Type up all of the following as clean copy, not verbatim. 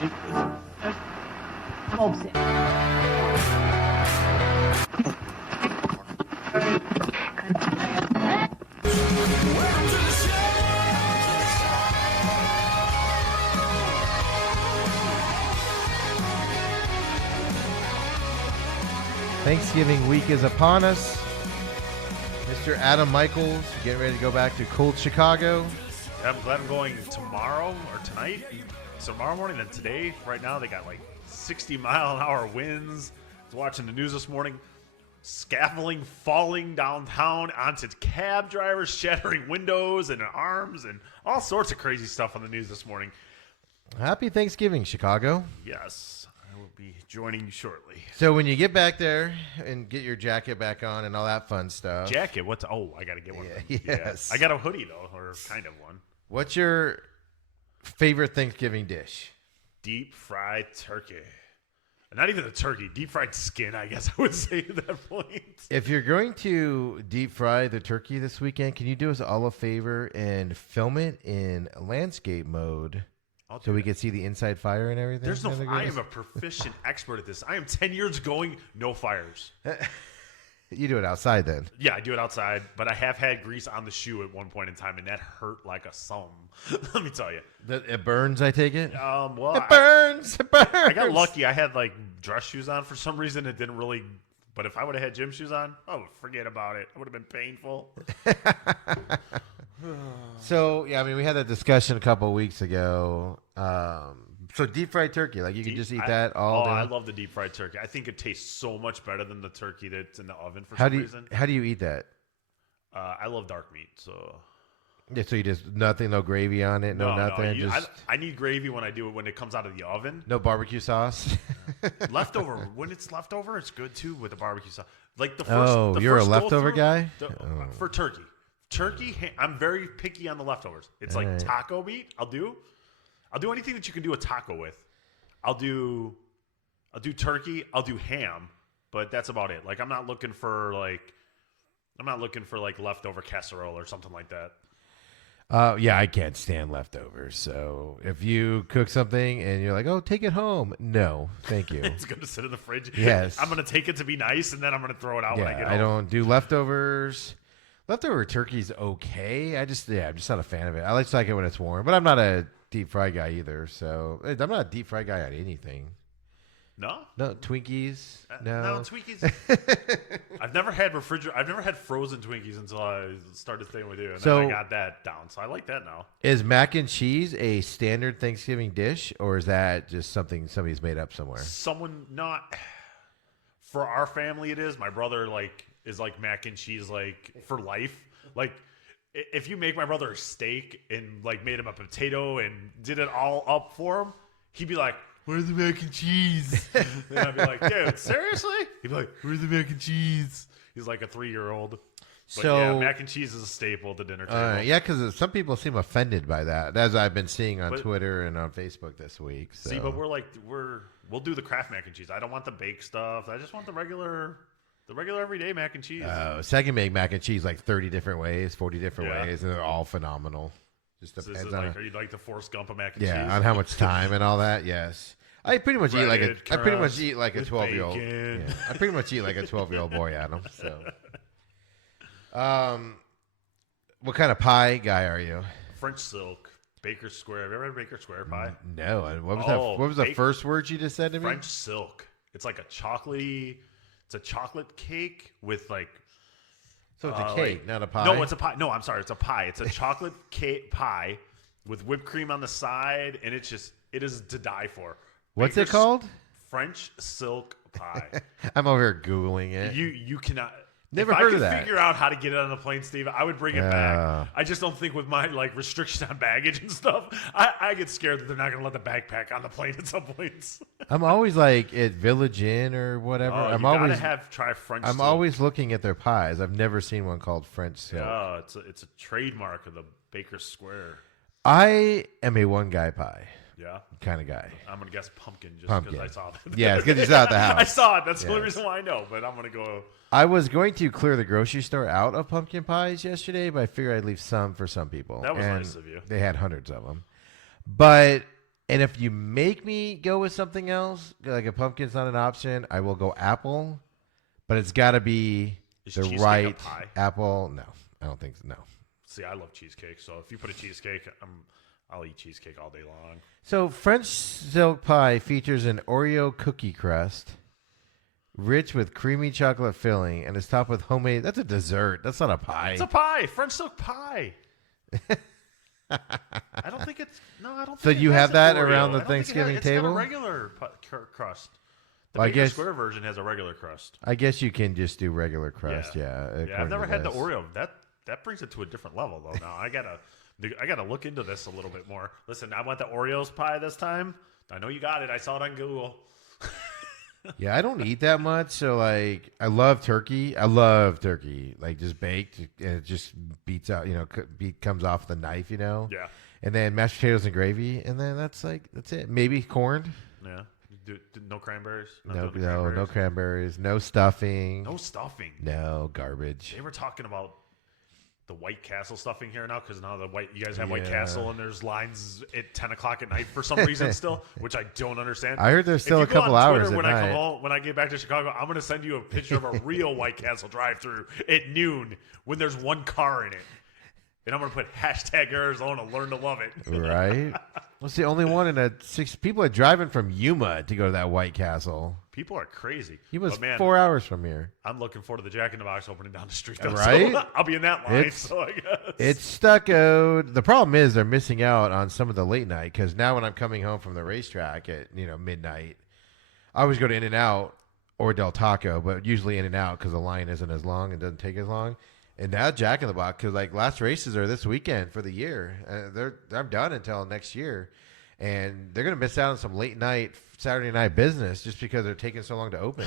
Smokes it. Thanksgiving week is upon us. Mr. Adam Michaels getting ready to go back to cold Chicago. I'm glad I'm going tomorrow or tonight. Tomorrow morning than today. Right now they got like 60-mile-an-hour winds. I was watching the news this morning. Scaffolding falling downtown onto cab drivers, shattering windows and arms, and all sorts of crazy stuff on the news this morning. Happy Thanksgiving, Chicago. Yes, I will be joining you shortly. So when you get back there and get your jacket back on and all that fun stuff. Jacket? What's? Oh, I got to get one. Yeah, yes. Yeah. I got a hoodie though, or kind of one. What's your favorite Thanksgiving dish? Deep fried turkey. Not even the turkey, deep fried skin, I guess I would say at that point. If you're going to deep fry the turkey this weekend, can you do us all a favor and film it in landscape mode so we can see the inside fire and everything? There's no. I am a proficient expert at this. I am 10 years going, no fires. You do it outside then. Yeah, I do it outside, but I have had grease on the shoe at one point in time, and that hurt like a some. Let me tell you. It burns, I take it? Well, it burns. I got lucky. I had like dress shoes on for some reason. It didn't really. But if I would have had gym shoes on, oh, forget about it. It would have been painful. So, yeah, I mean, we had that discussion a couple of weeks ago. So deep fried turkey, like you can just eat that all day. I love the deep fried turkey. I think it tastes so much better than the turkey that's in the oven for some reason. How do you eat that? I love dark meat, so. Yeah, so you just nothing, no gravy on it, no nothing. No, I need gravy when I do it when it comes out of the oven. No barbecue sauce. Leftover when it's leftover, it's good too with the barbecue sauce. Like the first. You're a leftover guy for turkey. Turkey, I'm very picky on the leftovers. It's like taco meat. I'll do anything that you can do a taco with. I'll do turkey. I'll do ham, but that's about it. Like I'm not looking for like leftover casserole or something like that. Yeah, I can't stand leftovers. So if you cook something and you're like, "Oh, take it home," no, thank you. It's going to sit in the fridge. Yes, I'm going to take it to be nice, and then I'm going to throw it out when I get home. I don't do leftovers. Leftover turkey's okay. I'm just not a fan of it. I like it when it's warm, but I'm not a deep fry guy either. So I'm not a deep fry guy on anything. No Twinkies. No Twinkies. I've never had frozen Twinkies until I started staying with you, and then I got that down. So I like that now. Is mac and cheese a standard Thanksgiving dish, or is that just something somebody's made up somewhere? For our family, it is. My brother is mac and cheese for life. Like if you make my brother a steak and made him a potato and did it all up for him, he'd be like, "Where's the mac and cheese?" And I'd be like, "Dude, seriously?" He'd be like, "Where's the mac and cheese?" He's like a 3-year-old. But yeah, mac and cheese is a staple at the dinner table. Yeah, because some people seem offended by that, as I've been seeing on Twitter and on Facebook this week. So. See, but we'll do the Kraft mac and cheese. I don't want the baked stuff. I just want the regular everyday mac and cheese. So I can make mac and cheese 30 different ways, 40 different ways, and they're all phenomenal. Just depends on. Are you like the Forrest Gump of mac and cheese? Yeah, on how much time and all that. Yes, I pretty much eat like a 12-year-old. Yeah, I pretty much eat like a 12-year-old boy, Adam. So, what kind of pie guy are you? French silk, Baker Square. Have you ever had Baker Square pie? No. What was that? What was the first word you just said to me? French silk. It's like a chocolate cake with So it's a cake, not a pie? No, it's a pie. No, I'm sorry. It's a pie. It's a chocolate cake pie with whipped cream on the side, and it is to die for. What's it called? French silk pie. I'm over here Googling it. You cannot. Never heard of that. If I could figure out how to get it on the plane, Steve, I would bring it back. I just don't think with my restriction on baggage and stuff, I get scared that they're not going to let the backpack on the plane at some points. I'm always at Village Inn or whatever. I'm always try French. I'm always looking at their pies. I've never seen one called French silk. Yeah, it's a trademark of the Baker Square. I am a one guy pie. Yeah. Kind of guy. I'm going to guess pumpkin just because I saw that. Yeah, because you saw it at the house. I saw it. That's the only reason why I know, but I'm going to go. I was going to clear the grocery store out of pumpkin pies yesterday, but I figured I'd leave some for some people. That was nice of you. They had hundreds of them. But And if you make me go with something else, like a pumpkin's not an option, I will go apple. But it's got to be the right apple. No, I don't think so. No. See, I love cheesecake. So if you put a cheesecake, I'll eat cheesecake all day long. So French silk pie features an Oreo cookie crust, rich with creamy chocolate filling, and is topped with homemade. That's a dessert. That's not a pie. It's a pie. French silk pie. I don't think it's. No, I don't. So think you it have has that Oreo. around the I don't think Thanksgiving it's table? got a regular crust. The Well, I Baker guess- Square version has a regular crust. I guess you can just do regular crust. Yeah. I've never had the this. Oreo. That brings it to a different level though. Now I gotta look into this a little bit more. Listen, I want the Oreos pie this time. I know you got it. I saw it on Google. Yeah, I don't eat that much. So, like, I love turkey. Like, just baked. And it just beats out, comes off the knife, Yeah. And then mashed potatoes and gravy. And then that's it. Maybe corn. Yeah. No cranberries? No cranberries. No stuffing. No stuffing. No garbage. They were talking about the White Castle stuffing here now because now you guys have White Castle and there's lines at 10 o'clock at night for some reason still, which I don't understand. I heard there's still a couple hours at when night. I come home, when I get back to Chicago, I'm going to send you a picture of a real White Castle drive-through at noon when there's one car in it. And I'm going to put hashtag Arizona, learn to love it. Right? Well, it's the only one in a 6 people are driving from Yuma to go to that White Castle. People are crazy. Yuma's But man, 4 hours from here. I'm looking forward to the Jack in the Box opening down the street. Though, Right? So I'll be in that line, so I guess. It's stuccoed. The problem is they're missing out on some of the late night because now when I'm coming home from the racetrack at midnight, I always go to In-N-Out or Del Taco, but usually In-N-Out because the line isn't as long and doesn't take as long. And now Jack in the Box because last races are this weekend for the year. I'm done until next year, and they're gonna miss out on some late night Saturday night business just because they're taking so long to open.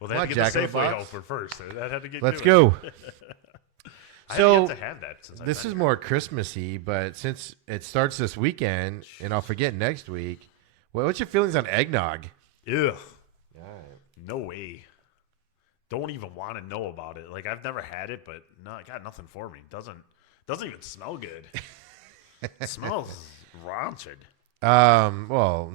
Well, they had to get the Safeway open first. That had to get. Let's go. I So have yet to have that since this is more Christmassy, but since it starts this weekend, and I'll forget next week, what's your feelings on eggnog? Ugh. No way. Don't even want to know about it. Like I've never had it, but no, it got nothing for me. Doesn't even smell good. It smells rancid. Well,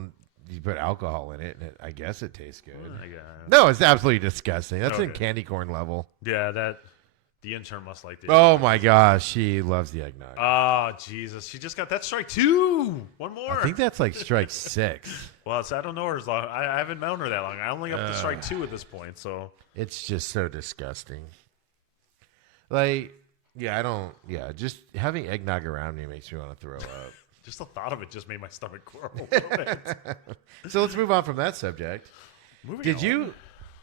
you put alcohol in it, and I guess it tastes good. Oh No, it's absolutely disgusting. That's in Okay. candy corn level. Yeah, the intern must like the. Oh my gosh, she loves the eggnog. Oh Jesus, she just got that strike 2. One more. I think that's like strike 6. Well, I don't know her as long. I haven't known her that long. I only up to strike 2 at this point. So It's just so disgusting. Like, just having eggnog around me makes me want to throw up. just the thought of it just made my stomach grow a little bit. So let's move on from that subject. Moving on.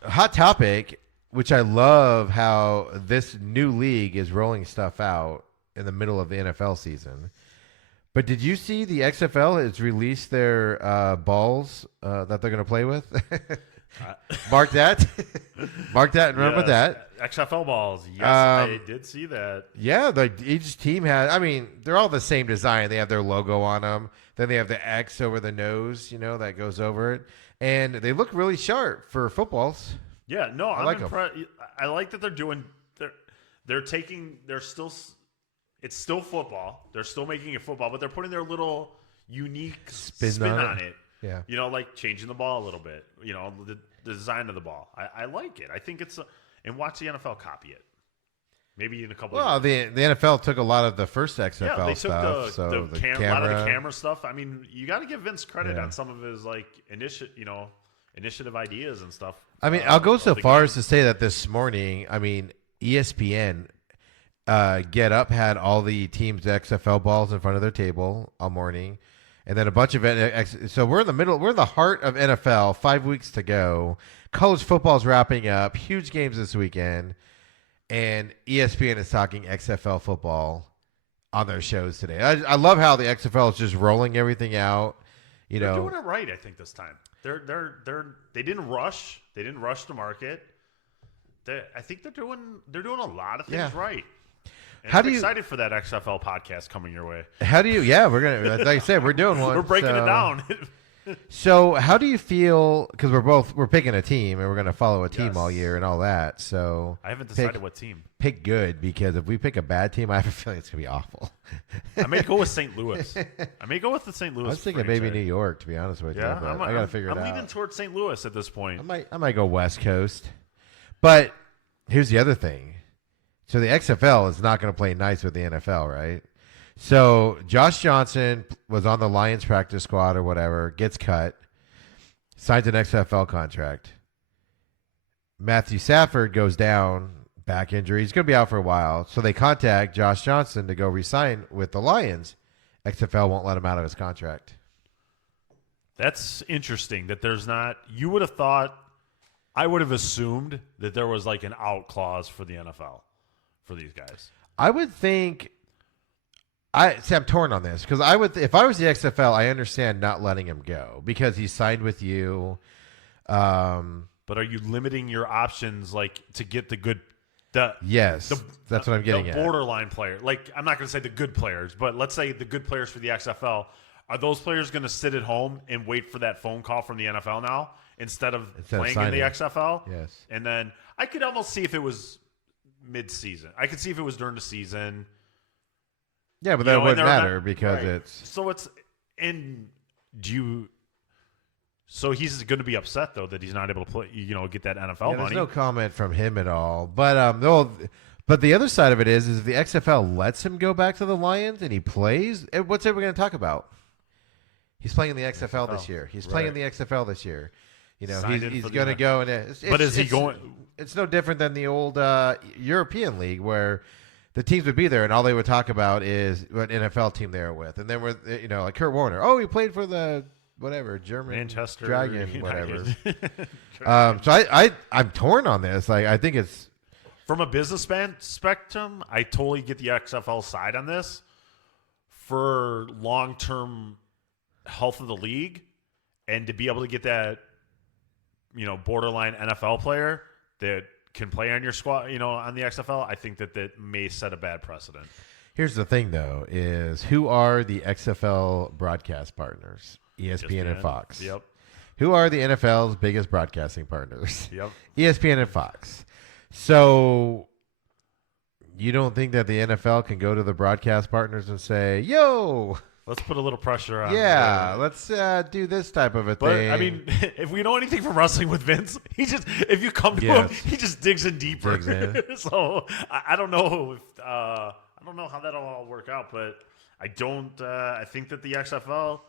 Hot topic, which I love how this new league is rolling stuff out in the middle of the NFL season. But did you see the XFL has released their balls that they're going to play with? Mark that. Mark that and run with that. XFL balls. Yes, I did see that. Yeah, each team has. I mean, they're all the same design. They have their logo on them. Then they have the X over the nose, that goes over it, and they look really sharp for footballs. Yeah, no, I'm like impressed. I like that they're doing. They're taking. It's still football. They're still making it football, but they're putting their little unique spin on it. Yeah. Like changing the ball a little bit. The design of the ball. I like it. I think it's and watch the NFL copy it. Maybe in a couple. Well, of years. the NFL took a lot of the first XFL Yeah, they stuff. took So a lot of the camera stuff. I mean, you got to give Vince credit on some of his initiative ideas and stuff. I mean, I'll go so far as to say that this morning, ESPN Get Up had all the teams' XFL balls in front of their table all morning, and then a bunch of it. So we're in the middle. We're in the heart of NFL. 5 weeks to go. College football's wrapping up. Huge games this weekend, and ESPN is talking XFL football on their shows today. I love how the XFL is just rolling everything out. They're doing it right. I think this time they didn't rush. They didn't rush to market. I think they're doing a lot of things right. And I'm excited for that XFL podcast coming your way. How do you? Yeah, we're gonna. Like I said, we're doing one. We're breaking it down. So how do you feel? Because we're picking a team and we're going to follow a team all year and all that. So I haven't decided what team. Pick good, because if we pick a bad team, I have a feeling it's going to be awful. I may go with St. Louis. I may go with the St. Louis. I was thinking maybe New York, to be honest with you. Yeah, But I got to figure it out. I'm leaning towards St. Louis at this point. I might go West Coast. But here's the other thing. So the XFL is not going to play nice with the NFL, right? So Josh Johnson was on the Lions practice squad or whatever, gets cut, signs an XFL contract. Matthew Stafford goes down, back injury. He's going to be out for a while. So they contact Josh Johnson to go re-sign with the Lions. XFL won't let him out of his contract. That's interesting that there's not – you would have thought – I would have assumed that there was like an out clause for the NFL for these guys. I would think – I'm torn on this because if I was the XFL, I understand not letting him go because he signed with you. But are you limiting your options like to get the good? Yes, that's what I'm getting at. The borderline player, like I'm not going to say the good players, but let's say the good players for the XFL. Are those players going to sit at home and wait for that phone call from the NFL now instead of playing in the XFL? Yes. And then I could almost see if it was mid-season. I could see if it was during the season. Yeah, but that wouldn't matter because it's so it's and do you. So he's going to be upset though that he's not able to play. Get that NFL money. There's no comment from him at all. But but the other side of it is if the XFL lets him go back to the Lions and he plays, what's everyone going to talk about? He's playing in the XFL this year. He's playing in the XFL this year. He's going to go and. But is he going? It's no different than the old European League where. The teams would be there, and all they would talk about is what NFL team they were with. And then, like Kurt Warner. Oh, he played for the, whatever, Manchester Dragon, United. whatever. So I'm torn on this. Like, I think it's. From a business spectrum, I totally get the XFL side on this. For long-term health of the league, and to be able to get that, borderline NFL player that can play on your squad, on the XFL, I think that may set a bad precedent. Here's the thing, though, is who are the XFL broadcast partners? ESPN and Fox. Yep. Who are the NFL's biggest broadcasting partners? Yep. ESPN and Fox. So you don't think that the NFL can go to the broadcast partners and say, yo, let's put a little pressure on. Yeah, let's do this type of a thing. I mean, if we know anything from wrestling with Vince, if you come to him, he just digs in deeper. So I don't know if I don't know how that'll all work out, but I don't. I think that the XFL.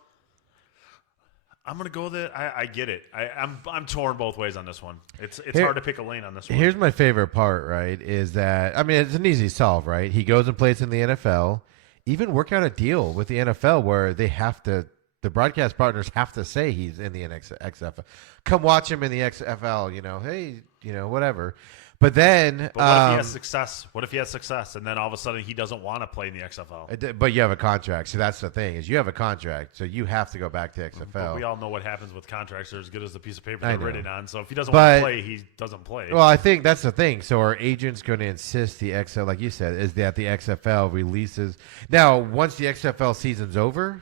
I'm gonna go that. I get it. I'm torn both ways on this one. It's hard to pick a lane on this one. Here's my favorite part. Right, is that it's an easy solve. Right, he goes and plays in the NFL. Even work out a deal with the NFL where they have to, the broadcast partners have to say he's in the XFL. Come watch him in the XFL, hey, whatever. But then. But what if he has success? What if he has success and then all of a sudden he doesn't want to play in the XFL? But you have a contract. So that's the thing is you have a contract. So you have to go back to XFL. But we all know what happens with contracts. They're as good as the piece of paper they're written on. So if he doesn't want to play, he doesn't play. Well, I think that's the thing. So our agent's going to insist the XFL, like you said, is that the XFL releases. Now, once the XFL season's over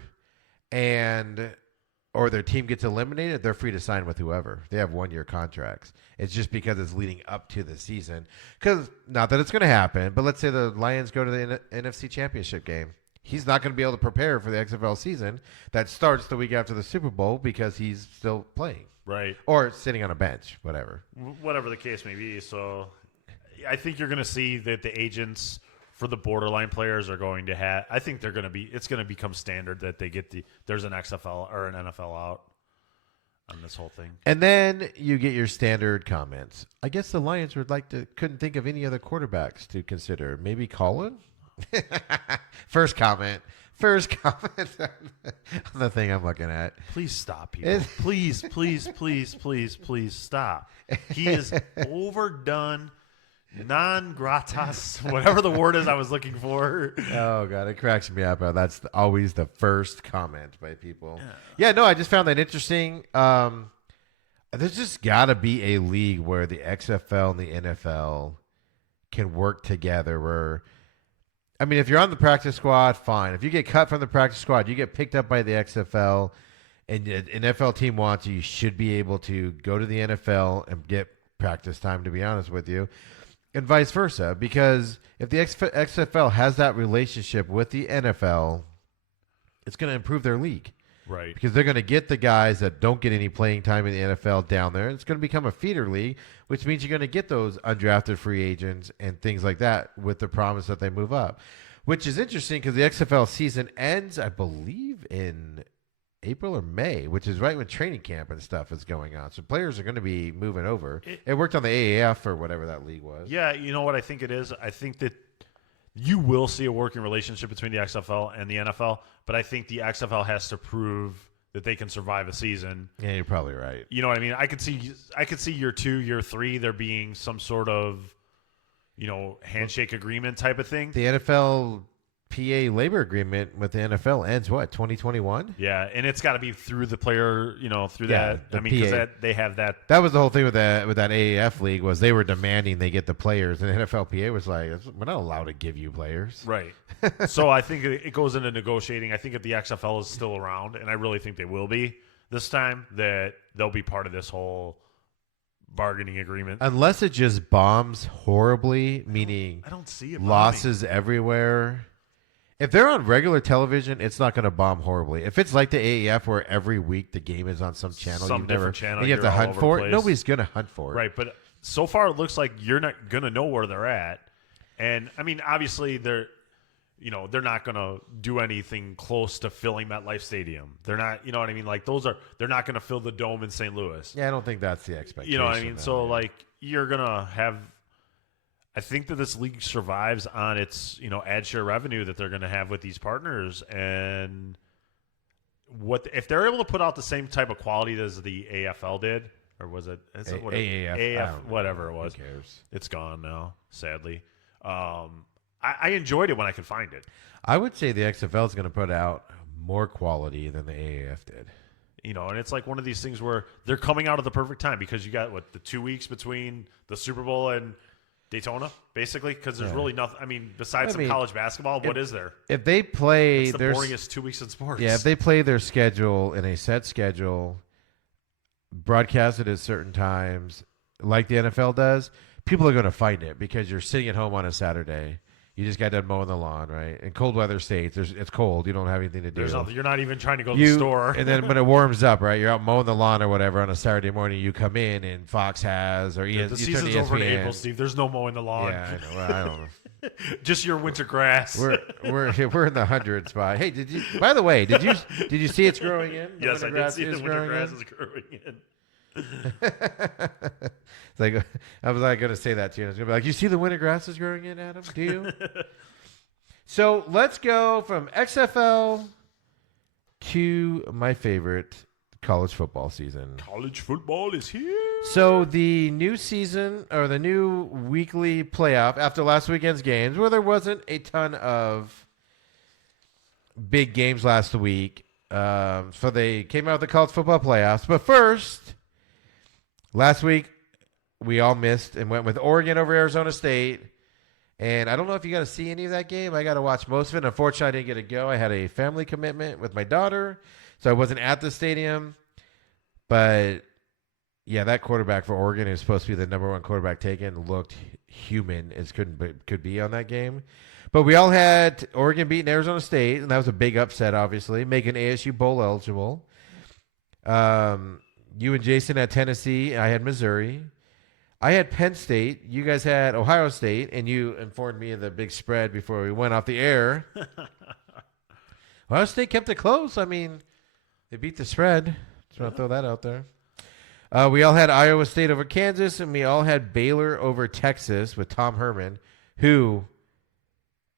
or their team gets eliminated, they're free to sign with whoever. They have 1-year contracts. It's just because it's leading up to the season. Because not that it's going to happen, but let's say the Lions go to the NFC Championship game. He's not going to be able to prepare for the XFL season that starts the week after the Super Bowl because he's still playing. Right. Or sitting on a bench, whatever. Whatever the case may be. So I think you're going to see that the agents for the borderline players are going to have. I think it's going to become standard that they get there's an XFL or an NFL out on this whole thing. And then you get your standard comments. I guess the Lions couldn't think of any other quarterbacks to consider. Maybe Colin? First comment on the thing I'm looking at. Please stop, people. Please stop. He is overdone. Non gratas, whatever the word is I was looking for. Oh, God, it cracks me up. That's always the first comment by people. Yeah, no, I just found that interesting. There's just got to be a league where the XFL and the NFL can work together. If you're on the practice squad, fine. If you get cut from the practice squad, you get picked up by the XFL and an NFL team wants you should be able to go to the NFL and get practice time, to be honest with you, and vice versa. Because if the XFL has that relationship with the NFL, it's going to improve their league. Right. Because they're going to get the guys that don't get any playing time in the NFL down there. It's going to become a feeder league, which means you're going to get those undrafted free agents and things like that with the promise that they move up, which is interesting because the XFL season ends, I believe, in April or May, which is right when training camp and stuff is going on. So players are going to be moving over. It worked on the AAF or whatever that league was. Yeah, you know what I think it is? I think that you will see a working relationship between the XFL and the NFL, but I think the XFL has to prove that they can survive a season. Yeah, you're probably right. You know what I mean? I could see year 2, year 3 there being some sort of, handshake agreement type of thing. The NFL PA labor agreement with the NFL ends what, 2021? Yeah, and it's got to be through the player, through that. I mean, because they have that. That was the whole thing with that AAF league was they were demanding they get the players, and the NFLPA was like, we're not allowed to give you players. Right. So I think it goes into negotiating. I think if the XFL is still around, and I really think they will be this time, that they'll be part of this whole bargaining agreement. Unless it just bombs horribly, meaning I don't see it losses everywhere. If they're on regular television, it's not going to bomb horribly. If it's like the AAF where every week the game is on some channel, channel, and you have to hunt for it, nobody's going to hunt for it. Right, but so far it looks like you're not going to know where they're at. And, I mean, obviously they're not going to do anything close to filling MetLife Stadium. They're not, you know what I mean? Like, they're not going to fill the Dome in St. Louis. Yeah, I don't think that's the expectation. You know what I mean? You're going to have – I think that this league survives on its, ad share revenue that they're going to have with these partners, and if they're able to put out the same type of quality as the AFL did, or was it AAF, whatever it was. Who cares? It's gone now, sadly. I enjoyed it when I could find it. I would say the XFL is going to put out more quality than the AAF did. And it's like one of these things where they're coming out at the perfect time because you got the 2 weeks between the Super Bowl and Daytona, basically, because there's really nothing. I mean, besides some college basketball, what is there? If they play, it's the boringest 2 weeks in sports. Yeah, if they play their schedule in a set schedule, broadcasted at certain times, like the NFL does, people are going to find it because you're sitting at home on a Saturday. You just got done mowing the lawn, right? In cold weather states, it's cold. You don't have anything to do. You're not even trying to go to the store. And then when it warms up, right, you're out mowing the lawn or whatever on a Saturday morning, you come in and Fox has, or the season's over in April, Steve. There's no mowing the lawn. Yeah, I know. Well, I don't know. Just your winter grass. We're in the 100 spot. Hey, by the way, did you see it's growing in? Yes, I did see the winter grass is growing in. It's like, I was like going to say that to you. I was going to be like, you see the winter grass is growing in, Adam? Do you? So let's go from XFL to my favorite, college football season. College football is here. So the new season, or the new weekly playoff after last weekend's games, where there wasn't a ton of big games last week. So they came out with the college football playoffs. But first, last week, we all missed and went with Oregon over Arizona State. And I don't know if you got to see any of that game. I got to watch most of it. Unfortunately, I didn't get to go. I had a family commitment with my daughter, so I wasn't at the stadium. But, yeah, that quarterback for Oregon is supposed to be the number one quarterback taken. Looked human as could be on that game. But we all had Oregon beating Arizona State, and that was a big upset, obviously, making ASU bowl eligible. You and Jason had Tennessee. I had Missouri. I had Penn State. You guys had Ohio State, and you informed me of the big spread before we went off the air. Ohio State kept it close. I mean, they beat the spread. Just want to throw that out there. We all had Iowa State over Kansas, and we all had Baylor over Texas with Tom Herman, who,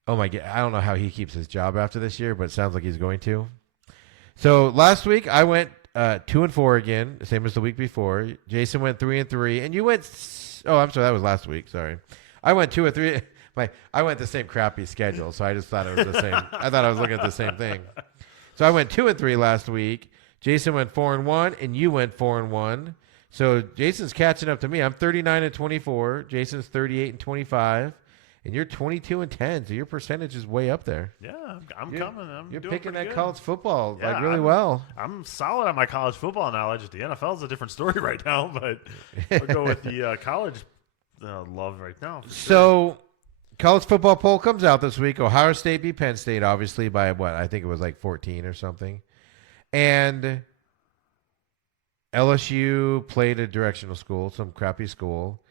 oh my God, I don't know how he keeps his job after this year, but it sounds like he's going to. So last week I went 2-4 again, same as the week before. Jason went 3-3, and you went. Oh, I'm sorry, that was last week. Sorry, I went 2-3. I went the same crappy schedule, so I just thought it was the same. I thought I was looking at the same thing. So I went 2-3 last week. Jason went 4-1, and you went 4-1. So Jason's catching up to me. I'm 39-24. Jason's 38-25, and you're 22-10, so your percentage is way up there. Yeah, I'm coming. You're doing picking that pretty good. college football Yeah, really well. I'm solid on my college football knowledge. The NFL is a different story right now, but I'll go with the college love right now. So, college football poll comes out this week. Ohio State beat Penn State, obviously, by what? I think it was like 14 or something. And LSU played a directional school, some crappy school.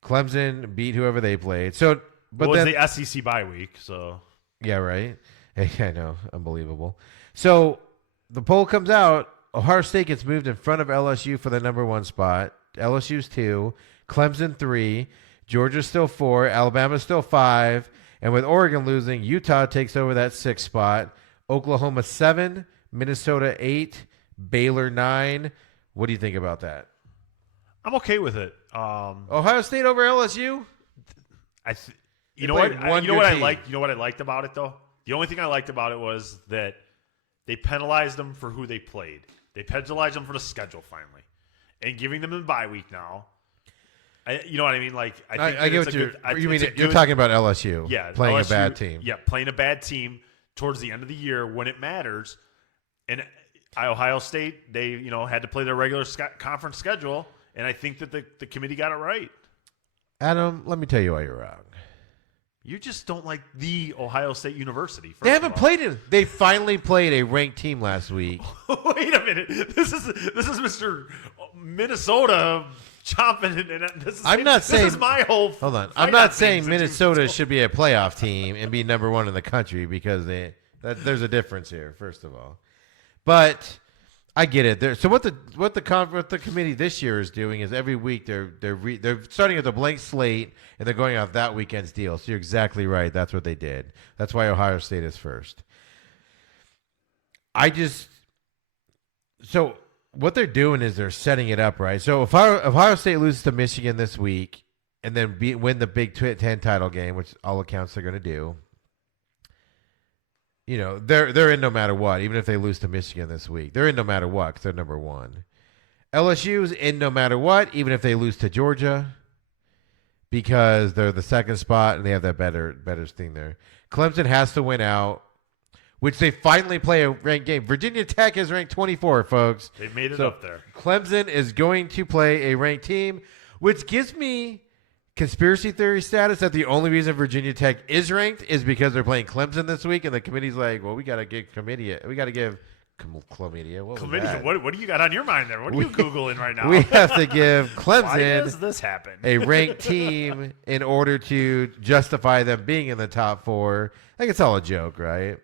Clemson beat whoever they played. So, but well, then it was the SEC bye week, so yeah, right. I know, unbelievable. So the poll comes out. Ohio State gets moved in front of LSU for the number 1 spot. LSU's 2, Clemson 3, Georgia's still 4, Alabama's still 5, and with Oregon losing, Utah takes over that 6th spot. Oklahoma 7, Minnesota 8, Baylor 9. What do you think about that? I'm okay with it. Ohio State over LSU? You know what I liked? You know what I liked about it though? The only thing I liked about it was that they penalized them for who they played. They penalized them for the schedule finally, and giving them a bye week now. You know what I mean? Like I get what you mean. You're talking about LSU, playing LSU, a bad team. Yeah, playing a bad team towards the end of the year when it matters. And Ohio State, they had to play their regular conference schedule, and I think that the committee got it right. Adam, let me tell you why you're wrong. You just don't like the Ohio State University. They haven't played it. They finally played a ranked team last week. Wait a minute. This is Mr. Minnesota chomping. This is my whole. Hold on. I'm not saying Minnesota should be a playoff team and be number 1 in the country because there's a difference here. First of all, but I get it. So what the committee this year is doing is every week they're starting with a blank slate and they're going off that weekend's deal. So you're exactly right. That's what they did. That's why Ohio State is first. So what they're doing is they're setting it up right. So if Ohio State loses to Michigan this week and then win the Big Ten title game, which all accounts they're going to do. They're in no matter what, even if they lose to Michigan this week. They're in no matter what because they're number 1. LSU's in no matter what, even if they lose to Georgia because they're the 2nd spot and they have that better thing there. Clemson has to win out, which they finally play a ranked game. Virginia Tech is ranked 24, folks. They made it up there. Clemson is going to play a ranked team, which gives me conspiracy theory status that the only reason Virginia Tech is ranked is because they're playing Clemson this week, and the committee's like, well, we got to give chlamydia. What do you got on your mind there? What are you Googling right now? We have to give Clemson Why does this happen? a ranked team in order to justify them being in the top 4. I think it's all a joke, right?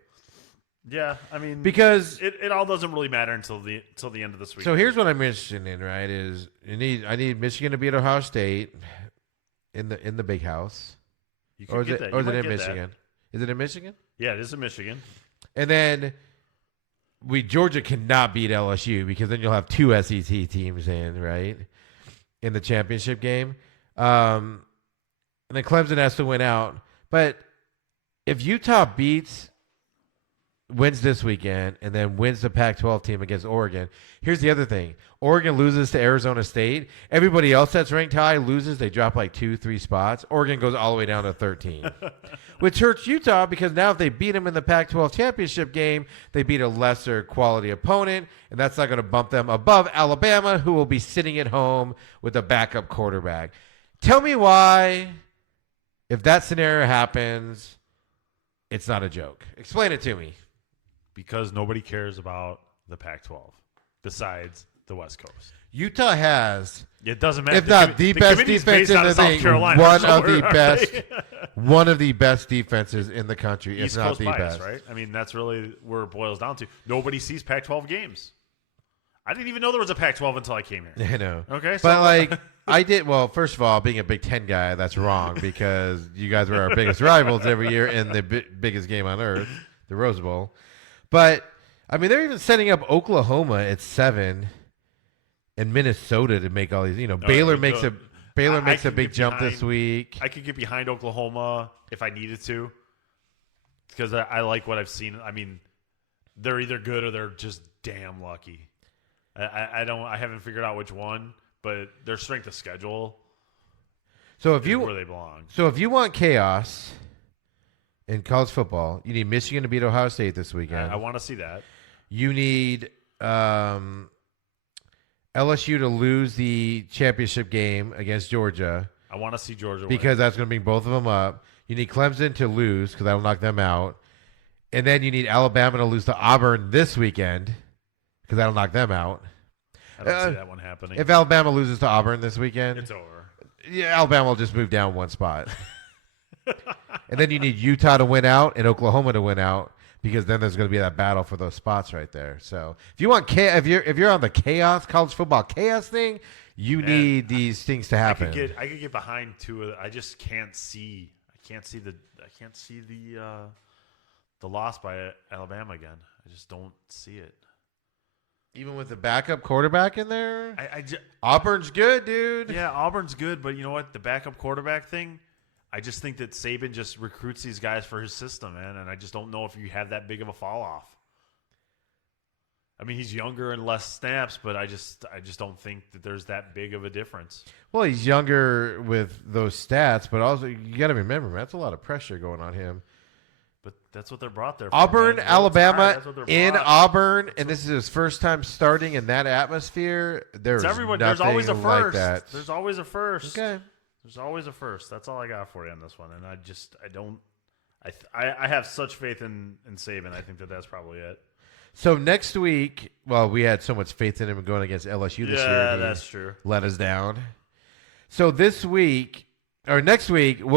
Yeah, I mean, because it all doesn't really matter until the end of this week. So here's what I'm interested in, right? Is I need Michigan to beat Ohio State in the big house. Or is it in Michigan? Is it in Michigan? Yeah, it is in Michigan. And then Georgia cannot beat LSU because then you'll have 2 SEC teams in the championship game. And then Clemson has to win out. But if Utah wins this weekend and then wins the Pac-12 team against Oregon. Here's the other thing. Oregon loses to Arizona State. Everybody else that's ranked high loses. They drop like 2-3 spots. Oregon goes all the way down to 13. Which hurts Utah because now if they beat them in the Pac-12 championship game, they beat a lesser quality opponent, and that's not going to bump them above Alabama, who will be sitting at home with a backup quarterback. Tell me why, if that scenario happens, it's not a joke. Explain it to me. Because nobody cares about the Pac-12 besides the West Coast. Utah has, it doesn't matter. If not the best defense in the thing, one of the best defenses in the country, if not the best. Right? I mean, that's really where it boils down to. Nobody sees Pac-12 games. I didn't even know there was a Pac-12 until I came here. I know. Okay, but I did. Well, first of all, being a Big Ten guy, that's wrong because you guys were our biggest rivals every year in the biggest game on earth, the Rose Bowl. But, I mean, they're even setting up Oklahoma at 7 and Minnesota to make all these. Baylor makes a big jump this week. I could get behind Oklahoma if I needed to because I like what I've seen. I mean, they're either good or they're just damn lucky. I haven't figured out which one, but their strength of schedule. So if where they belong. So if you want chaos in college football, you need Michigan to beat Ohio State this weekend. I want to see that. You need LSU to lose the championship game against Georgia. I want to see Georgia because win. that's going to bring both of them up. You need Clemson to lose because that'll knock them out. And then you need Alabama to lose to Auburn this weekend because that'll knock them out. I don't see that one happening. If Alabama loses to Auburn this weekend, It's over. Yeah, Alabama will just move down one spot. And then you need Utah to win out and Oklahoma to win out because then there's going to be that battle for those spots right there. So if you want if you're on the chaos college football chaos thing, you need these things to happen. I could get behind two of. I just can't see. I can't see the loss by Alabama again. I just don't see it. Even with the backup quarterback in there, Auburn's good, dude. Yeah, Auburn's good, but you know what? The backup quarterback thing, I just think that Saban just recruits these guys for his system, man, and I just don't know if you have that big of a fall off. I mean, he's younger and less snaps, but I just don't think that there's that big of a difference. Well, he's younger with those stats, but also you got to remember, man, that's a lot of pressure going on him. But that's what they're brought there for. Auburn, Alabama, in brought. Auburn, and this is his first time starting in that atmosphere. There's always a first. Like that. There's always a first. Okay. There's always a first. That's all I got for you on this one. And I have such faith in Saban. I think that's probably it. So next week, well, we had so much faith in him going against LSU this year. Yeah, that's true. Let us down. So next week, we're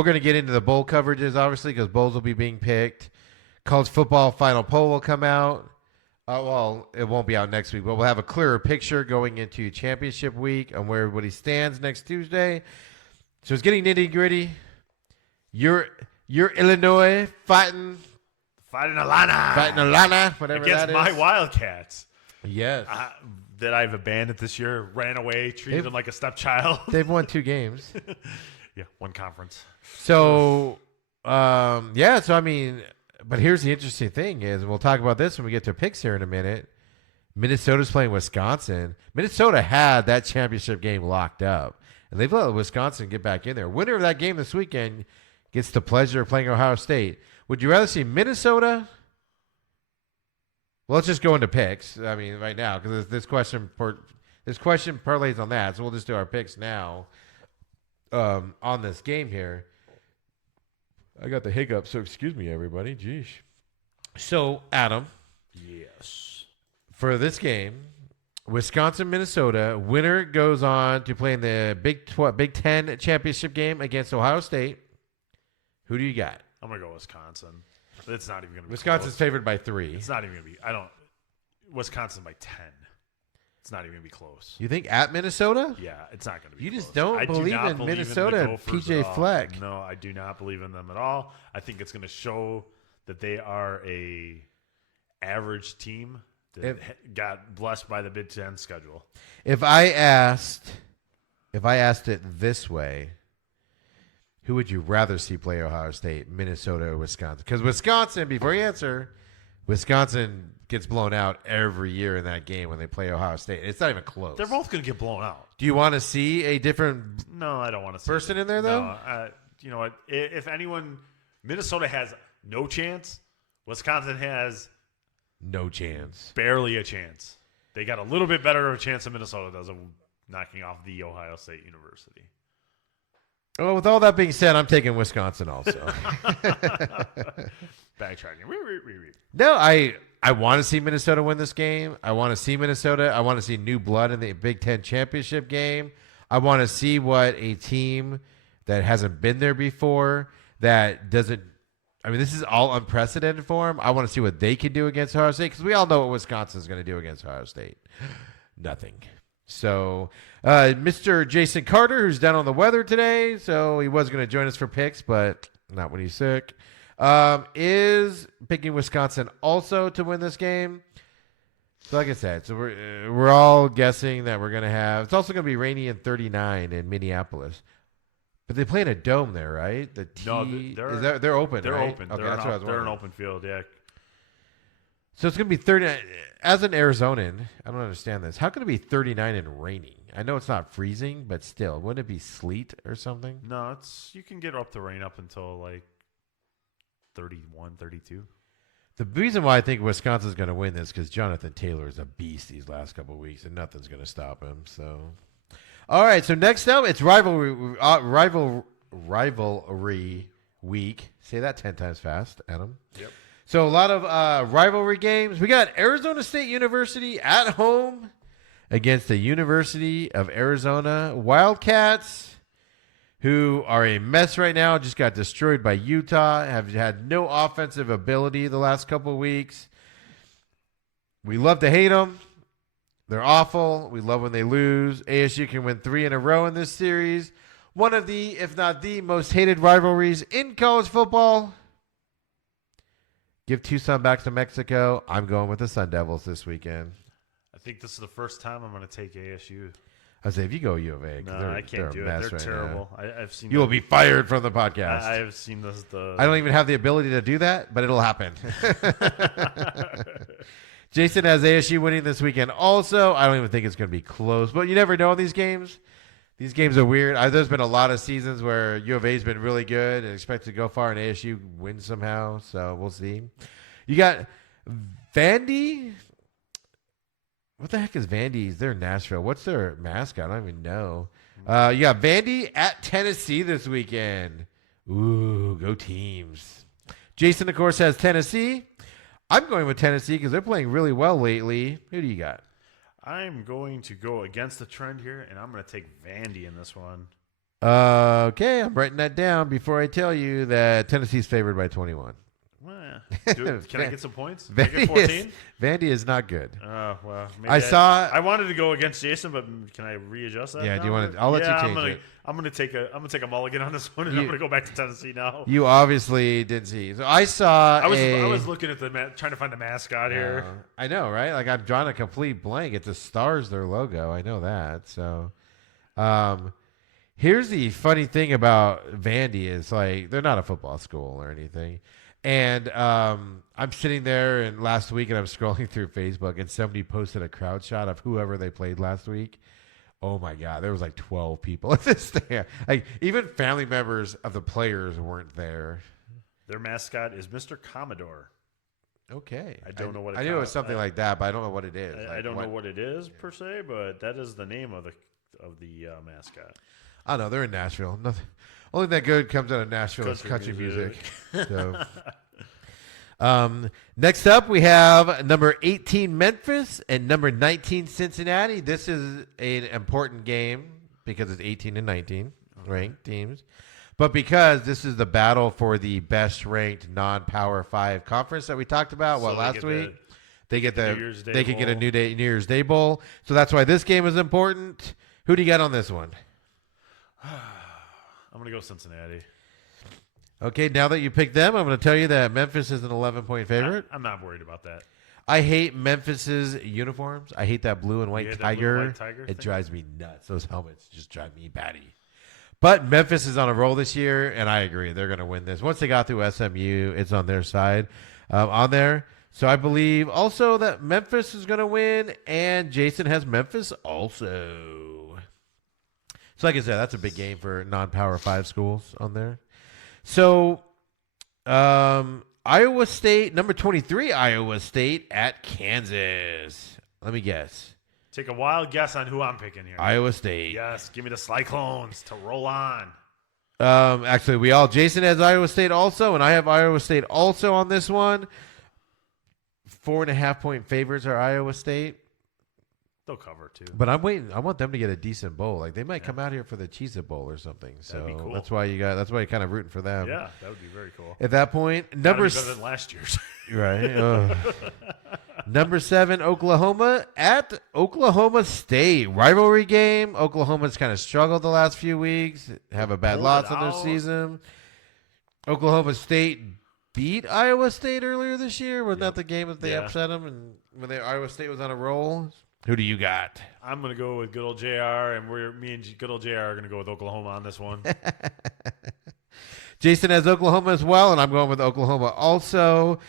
going to get into the bowl coverages, obviously, because bowls will be being picked. College football final poll will come out. Well, it won't be out next week, but we'll have a clearer picture going into championship week on where everybody stands next Tuesday. So it's getting nitty gritty. You're Illinois fighting Atlanta, whatever against that is. my Wildcats. Yes. That I've abandoned this year, ran away, treated them like a stepchild. They've won 2 games. Yeah, one conference. So, so I mean, but here's the interesting thing is, and we'll talk about this when we get to picks here in a minute. Minnesota's playing Wisconsin. Minnesota had that championship game locked up, and they've let Wisconsin get back in there. Winner of that game this weekend gets the pleasure of playing Ohio State. Would you rather see Minnesota? Well, let's just go into picks. I mean, right now, because this question parlays on that, so we'll just do our picks now. On this game here. I got the hiccup, so excuse me, everybody. Jeez. So, Adam. Yes. For this game, Wisconsin, Minnesota, winner goes on to play in the Big Ten championship game against Ohio State. Who do you got? I'm going to go Wisconsin. It's not even going to be Wisconsin's close. favored by 3. It's not even going to be. Wisconsin by 10. It's not even going to be close. You think at Minnesota? Yeah, it's not going to be You close. just don't believe in Minnesota and PJ Fleck. No, I do not believe in them at all. I think it's going to show that they are a average team that got blessed by the Big Ten schedule. If I asked it this way, who would you rather see play Ohio State, Minnesota or Wisconsin? Because Wisconsin, before you answer, Wisconsin gets blown out every year in that game when they play Ohio State. It's not even close. They're both going to get blown out. Do you want to see a different No, I don't want to see person in there, though? No, you know what? If anyone, Minnesota has no chance. Wisconsin has no chance. Barely a chance. They got a little bit better of a chance than Minnesota does of knocking off the Ohio State University. Well, with all that being said, I'm taking Wisconsin also. Backtracking. No, I want to see Minnesota win this game. I want to see Minnesota. I want to see new blood in the Big Ten championship game. I want to see what a team that hasn't been there before, that doesn't – I mean, this is all unprecedented for them. I want to see what they can do against Ohio State because we all know what Wisconsin is going to do against Ohio State. Nothing. So, Mr. Jason Carter, who's down on the weather today, so he was going to join us for picks, but not when he's sick, is picking Wisconsin also to win this game. So, like I said, so we're all guessing that we're going to have. It's also going to be rainy and 39 in Minneapolis, but they play in a dome there, right? No, they're open. They're right? open. Okay, They're that's what I was they're an wondering. open field. Yeah. So it's going to be 30. As an Arizonan, I don't understand this. How can it be 39 and raining? I know it's not freezing, but still, wouldn't it be sleet or something? No, you can get up the rain up until like 31, 32. The reason why I think Wisconsin's going to win this is because Jonathan Taylor is a beast these last couple of weeks, and nothing's going to stop him. So, all right. So next up, it's rivalry week. Say that 10 times fast, Adam. Yep. So a lot of rivalry games. We got Arizona State University at home against the University of Arizona Wildcats, who are a mess right now. Just got destroyed by Utah. Have had no offensive ability the last couple of weeks. We love to hate them. They're awful. We love when they lose. ASU can win 3 in a row in this series. One of the, if not the most hated rivalries in college football. Give Tucson back to Mexico. I'm going with the Sun Devils this weekend. I think this is the first time I'm going to take ASU. I say if you go U of A, no, I can't do it. They're terrible. I've seen. You will be fired from the podcast. I have seen this. I don't even have the ability to do that, but it'll happen. Jason has ASU winning this weekend. Also, I don't even think it's going to be close, but you never know in these games. These games are weird. There's been a lot of seasons where U of A's been really good and expect to go far, and ASU wins somehow. So we'll see. You got Vandy. What the heck is Vandy? They're in Nashville. What's their mascot? I don't even know. You got Vandy at Tennessee this weekend. Ooh, go teams. Jason, of course, has Tennessee. I'm going with Tennessee because they're playing really well lately. Who do you got? I'm going to go against the trend here, and I'm going to take Vandy in this one. Okay, I'm writing that down before I tell you that Tennessee's favored by 21. Well, can I get some points? Can I get 14? Vandy is not good. Well, maybe I wanted to go against Jason, but can I readjust that? Yeah, now? do you want to? I'll let you change it. I'm gonna take a mulligan on this one, and I'm gonna go back to Tennessee now. You obviously didn't see. So I saw. I was looking at trying to find the mascot here. I know, right? Like I'm drawing a complete blank. It's the Stars, their logo. I know that. So, here's the funny thing about Vandy is like they're not a football school or anything. And I'm sitting there and last week and I'm scrolling through Facebook and somebody posted a crowd shot of whoever they played last week. Oh my God, there was like 12 people at this stand. Like even family members of the players weren't there. Their mascot is Mr. Commodore. Okay. I don't know what I knew it was something like that, but I don't know what it is. I don't know what it is per se, but that is the name of the mascot. I don't know. They're in Nashville. Nothing. Only that good comes out of Nashville is country music. So, next up, we have number 18 Memphis and number 19 Cincinnati. This is an important game because it's 18 and 19 ranked teams, but because this is the battle for the best ranked non-Power 5 conference that we talked about last week. They get they could get a New Year's Day bowl. So that's why this game is important. Who do you got on this one? I'm going to go Cincinnati. Okay, now that you picked them, I'm going to tell you that Memphis is an 11-point favorite. I'm not worried about that. I hate Memphis's uniforms. I hate that blue and white tiger. It thing? drives me nuts. Those helmets just drive me batty. But Memphis is on a roll this year, and I agree. They're going to win this. Once they got through SMU, it's on their side on there. So I believe also that Memphis is going to win, and Jason has Memphis also. So like I said, that's a big game for non-Power 5 schools on there. So Iowa State, number 23, Iowa State at Kansas. Let me guess. Take a wild guess on who I'm picking here. Iowa State. Yes, give me the Cyclones to roll on. Actually, Jason has Iowa State also, and I have Iowa State also on this one. 4.5-point favorites are Iowa State. They'll cover too. But I'm waiting. I want them to get a decent bowl. Like they might come out here for the Cheez-It Bowl or something. So be cool. That's why you're kind of rooting for them. Yeah, that would be very cool. At that point, better than last year's. Right. Number 7, Oklahoma at Oklahoma State. Rivalry game. Oklahoma's kind of struggled the last few weeks. Have a bad loss on their season. Oklahoma State beat Iowa State earlier this year. Wasn't that the game that they upset them and when Iowa State was on a roll? Who do you got? I'm going to go with good old JR, and me and good old JR are going to go with Oklahoma on this one. Jason has Oklahoma as well, and I'm going with Oklahoma also.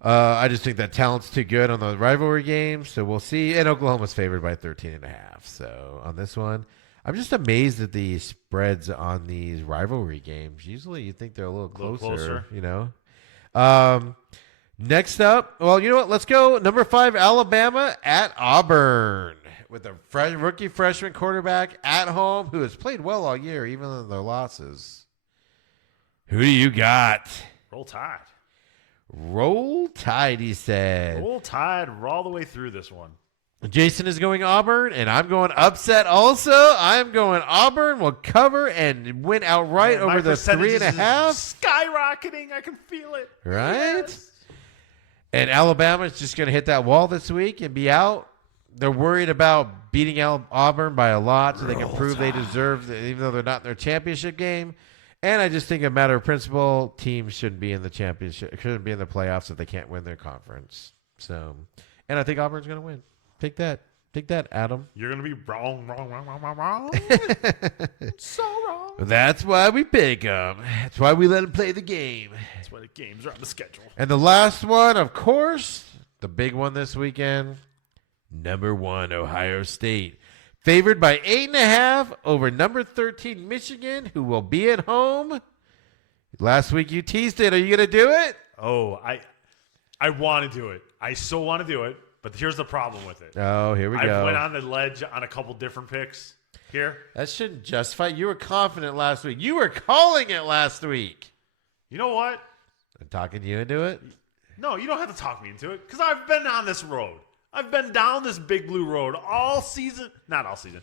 I just think that talent's too good on the rivalry games, so we'll see. And Oklahoma's favored by 13.5. So on this one, I'm just amazed at the spreads on these rivalry games. Usually you think they're a little closer. You know. Next up, well, you know what? Let's go number 5, Alabama at Auburn with a rookie freshman quarterback at home who has played well all year, even in their losses. Who do you got? Roll Tide. Roll Tide, he said. Roll Tide. We're all the way through this one. Jason is going Auburn, and I'm going upset also. I'm going Auburn will cover and win outright over the 3.5. Skyrocketing. I can feel it. Right? Yes. And Alabama is just going to hit that wall this week and be out. They're worried about beating Auburn by a lot so they can prove they deserve it, even though they're not in their championship game. And I just think a matter of principle, teams shouldn't be in the championship, shouldn't be in the playoffs if they can't win their conference. So, and I think Auburn's going to win. Take that. Take that, Adam. You're going to be wrong. So wrong. That's why we pick them. That's why we let them play the game. That's why the games are on the schedule. And the last one, of course, the big one this weekend, number 1, Ohio State. Favored by 8.5 over number 13, Michigan, who will be at home. Last week you teased it. Are you going to do it? Oh, I want to do it. I so want to do it, but here's the problem with it. Oh, here we go. I went on the ledge on a couple different picks here. That shouldn't justify. You were confident last week. You were calling it last week. You know what? I'm talking you into it? No, you don't have to talk me into it because I've been on this road. I've been down this big blue road all season. Not all season.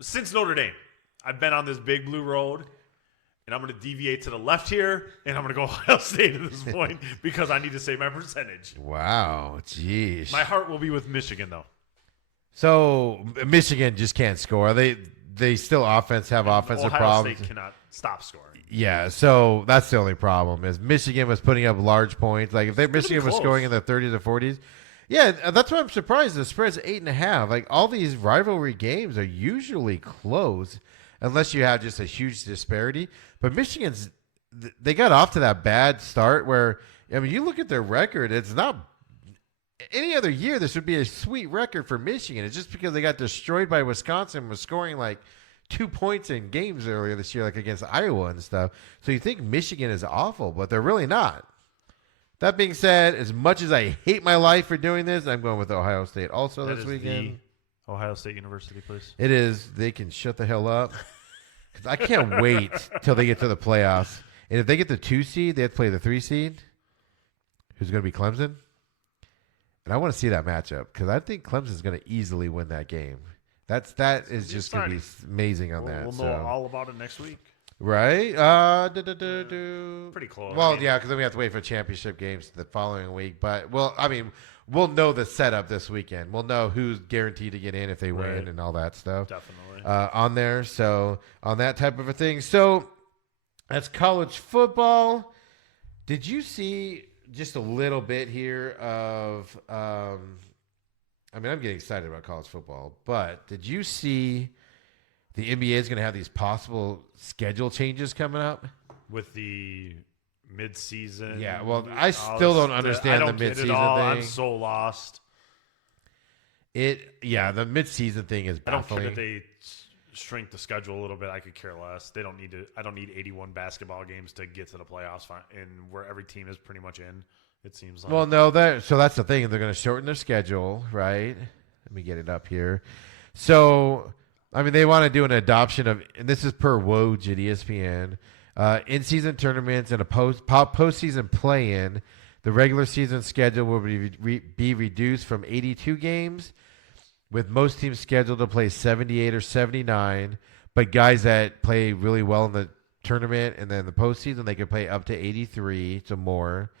Since Notre Dame. I've been on this big blue road, and I'm going to deviate to the left here, and I'm going to go Ohio State at this point because I need to save my percentage. Wow. Jeez. My heart will be with Michigan, though. So Michigan just can't score. They still have offensive Ohio problems. State cannot stop scoring. Yeah, so that's the only problem is Michigan was putting up large points. Like if Michigan was scoring in the 30s or 40s, yeah, that's why I'm surprised. The spread's 8.5. Like all these rivalry games are usually close, unless you have just a huge disparity. But Michigan's they got off to that bad start where I mean you look at their record, it's not any other year. This would be a sweet record for Michigan. It's just because they got destroyed by Wisconsin, was scoring like 2 points in games earlier this year, like against Iowa and stuff. So you think Michigan is awful, but they're really not. That being said, as much as I hate my life for doing this, I'm going with Ohio State also this weekend. Ohio State University, please. It is. They can shut the hell up. Because I can't wait till they get to the playoffs. And if they get the 2 seed, they have to play the 3 seed, who's going to be Clemson. And I want to see that matchup because I think Clemson's going to easily win that game. That is just going to be amazing on that. We'll know all about it next week. Right? Pretty close. Well, yeah, because then we have to wait for championship games the following week. But, we'll know the setup this weekend. We'll know who's guaranteed to get in if they win and all that stuff. Definitely. On there. So, on that type of a thing. So, that's college football. Did you see just a little bit here of I'm getting excited about college football, but did you see the NBA is going to have these possible schedule changes coming up? With the mid-season? Yeah, well, I still don't understand the mid-season thing. I'm so lost. The mid-season thing is baffling. I don't care that they shrink the schedule a little bit. I could care less. They don't need to. I don't need 81 basketball games to get to the playoffs, and where every team is pretty much in. It seems like. Well, no, so that's the thing. They're going to shorten their schedule, right? Let me get it up here. So, they want to do an adoption of, and this is per Woj at ESPN, in-season tournaments and a postseason play-in. The regular season schedule will be reduced from 82 games, with most teams scheduled to play 78 or 79. But guys that play really well in the tournament and then the postseason, they can play up to 83 to more.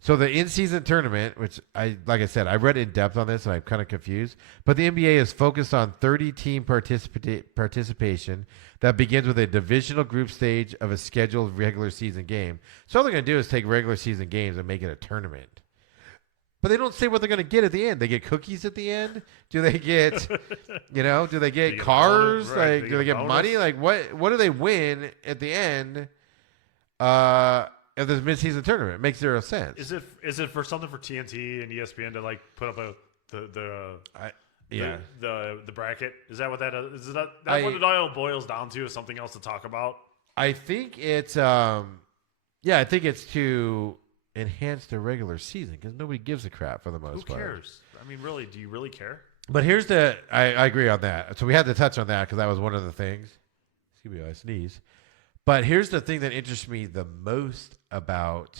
So the in-season tournament, which like I said, I read in depth on this and I'm kind of confused, but the NBA is focused on 30-team participation that begins with a divisional group stage of a scheduled regular season game. So all they're going to do is take regular season games and make it a tournament. But they don't say what they're going to get at the end. They get cookies at the end? Do they get, do they get cars? Bonus, right. Do they get money? Like what do they win at the end? if there's mid-season tournament. It makes zero sense. Is it for something for TNT and ESPN to like put up the bracket? Is that what that is? Is that what it all boils down to? Is something else to talk about? I think it's I think it's to enhance the regular season because nobody gives a crap for the most part. Who cares? I mean, really, do you really care? But here's I agree on that. So we had to touch on that because that was one of the things. Excuse me, I sneeze. But here's the thing that interests me the most about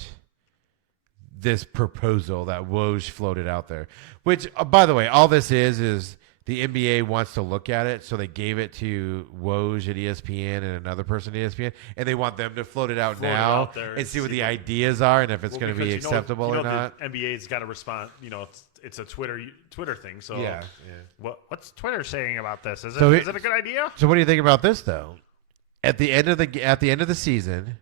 this proposal that Woj floated out there. Which, by the way, all this is the NBA wants to look at it, so they gave it to Woj at ESPN and another person at ESPN, and they want them to float it out now and see what the ideas are and if it's going to be acceptable or not. The NBA's got to respond. It's a Twitter thing. So yeah. What's Twitter saying about this? Is it a good idea? So what do you think about this though? At the end of the season,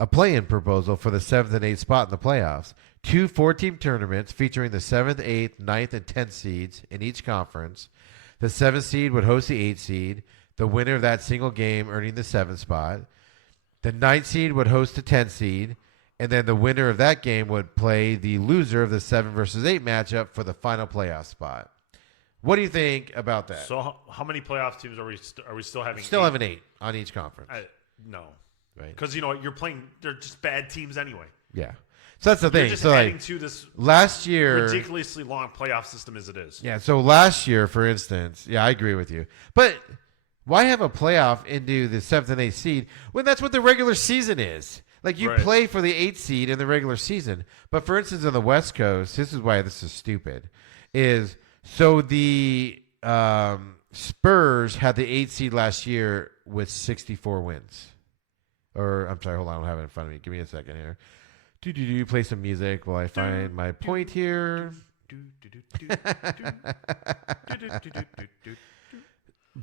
a play-in proposal for the 7th and 8th spot in the playoffs. 2 4-team tournaments featuring the 7th, 8th, 9th, and 10th seeds in each conference. The 7th seed would host the 8th seed, the winner of that single game earning the 7th spot. The 9th seed would host the 10th seed, and then the winner of that game would play the loser of the 7 versus 8 matchup for the final playoff spot. What do you think about that? So how many playoff teams are we still having? Still having 8 on each conference. No. Right. Because, you're playing – they're just bad teams anyway. Yeah. So that's the thing. You're just so adding to this last year, ridiculously long playoff system as it is. Yeah. So last year, for instance, I agree with you. But why have a playoff into the 7th and 8th seed when that's what the regular season is? Like you play for the 8th seed in the regular season. But for instance, on the West Coast, this is why this is stupid. So the Spurs had the 8th seed last year with 64 wins. Or I'm sorry, hold on, I don't have it in front of me. Give me a second here. Do play some music while I find my point here.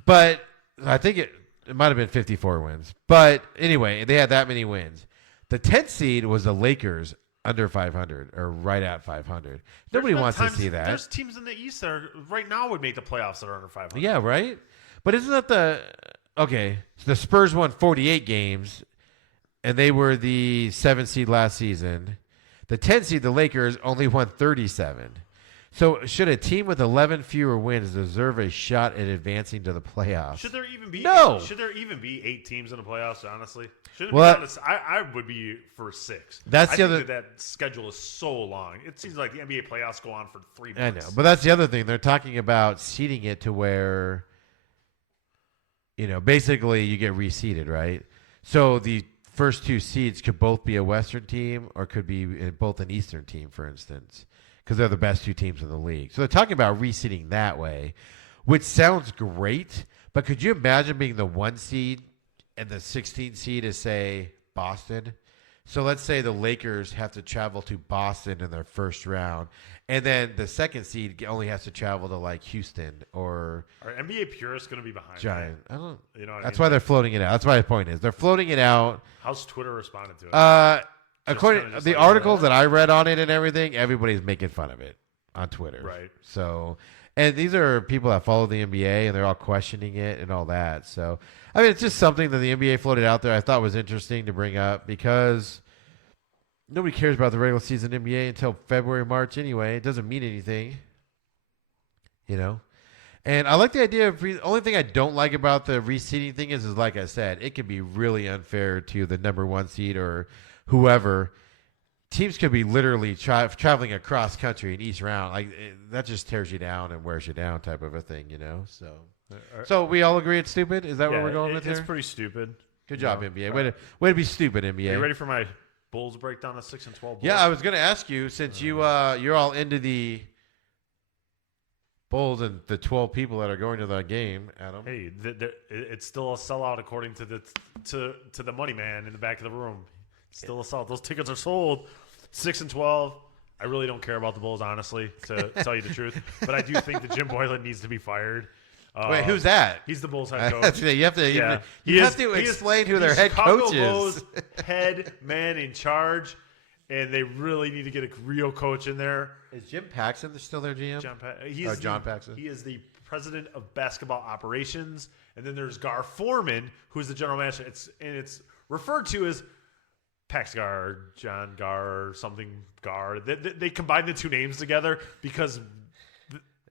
But I think it might have been 54 wins. But anyway, they had that many wins. The 10th seed was the Lakers under 500 or right at 500. Nobody wants to see that. There's teams in the East that right now would make the playoffs that are under 500. Yeah, right? But isn't that okay, so the Spurs won 48 games. And they were the 7th seed last season. The 10th seed, the Lakers, only won 37. So should a team with 11 fewer wins deserve a shot at advancing to the playoffs? Should there even be no? Should there even be 8 teams in the playoffs? Honestly, I would be for 6. That's I the think other. That schedule is so long. It seems like the NBA playoffs go on for 3 months. I know, but that's the other thing. They're talking about seeding it to where, basically you get reseeded, right? So the first 2 seeds could both be a Western team or could be both an Eastern team, for instance, because they're the best 2 teams in the league. So they're talking about reseeding that way, which sounds great. But could you imagine being the 1 seed and the 16th seed is, say, Boston? So let's say the Lakers have to travel to Boston in their first round, and then the 2nd seed only has to travel to like Houston or. Are NBA purists going to be behind Giant? that? I don't. That's why they're floating it out. That's why the point is they're floating it out. How's Twitter responded to it? According to the articles that I read on it and everything, everybody's making fun of it on Twitter. Right. So, and these are people that follow the NBA and they're all questioning it and all that. So, I mean, it's just something that the NBA floated out there I thought was interesting to bring up because nobody cares about the regular season NBA until February, March anyway. It doesn't mean anything, And I like the idea of the only thing I don't like about the reseeding thing is like I said, it can be really unfair to the number 1 seed or whoever. Teams could be literally traveling across country in each round. That just tears you down and wears you down type of a thing, So we all agree it's stupid? Is that what we're going with here? It's pretty stupid. Good job, NBA. Way to be stupid, NBA. Are you ready for my Bulls breakdown of 6 and 12 Bulls? Yeah, I was going to ask you, since you're all into the Bulls and the 12 people that are going to that game, Adam. Hey, it's still a sellout according to the money man in the back of the room. Still a sellout. Those tickets are sold. 6 and 12. I really don't care about the Bulls, honestly, to tell you the truth. But I do think that Jim Boylan needs to be fired. Wait, who's that? He's the Bulls head coach. You have to explain who their head Chicago coach is. Bulls head man in charge, and they really need to get a real coach in there. Is Jim Paxson still their GM? John Paxson. He is the president of basketball operations, and then there's Gar Foreman, who's the general manager. It's referred to as Pax Gar, John Gar, or something Gar. They combined the two names together because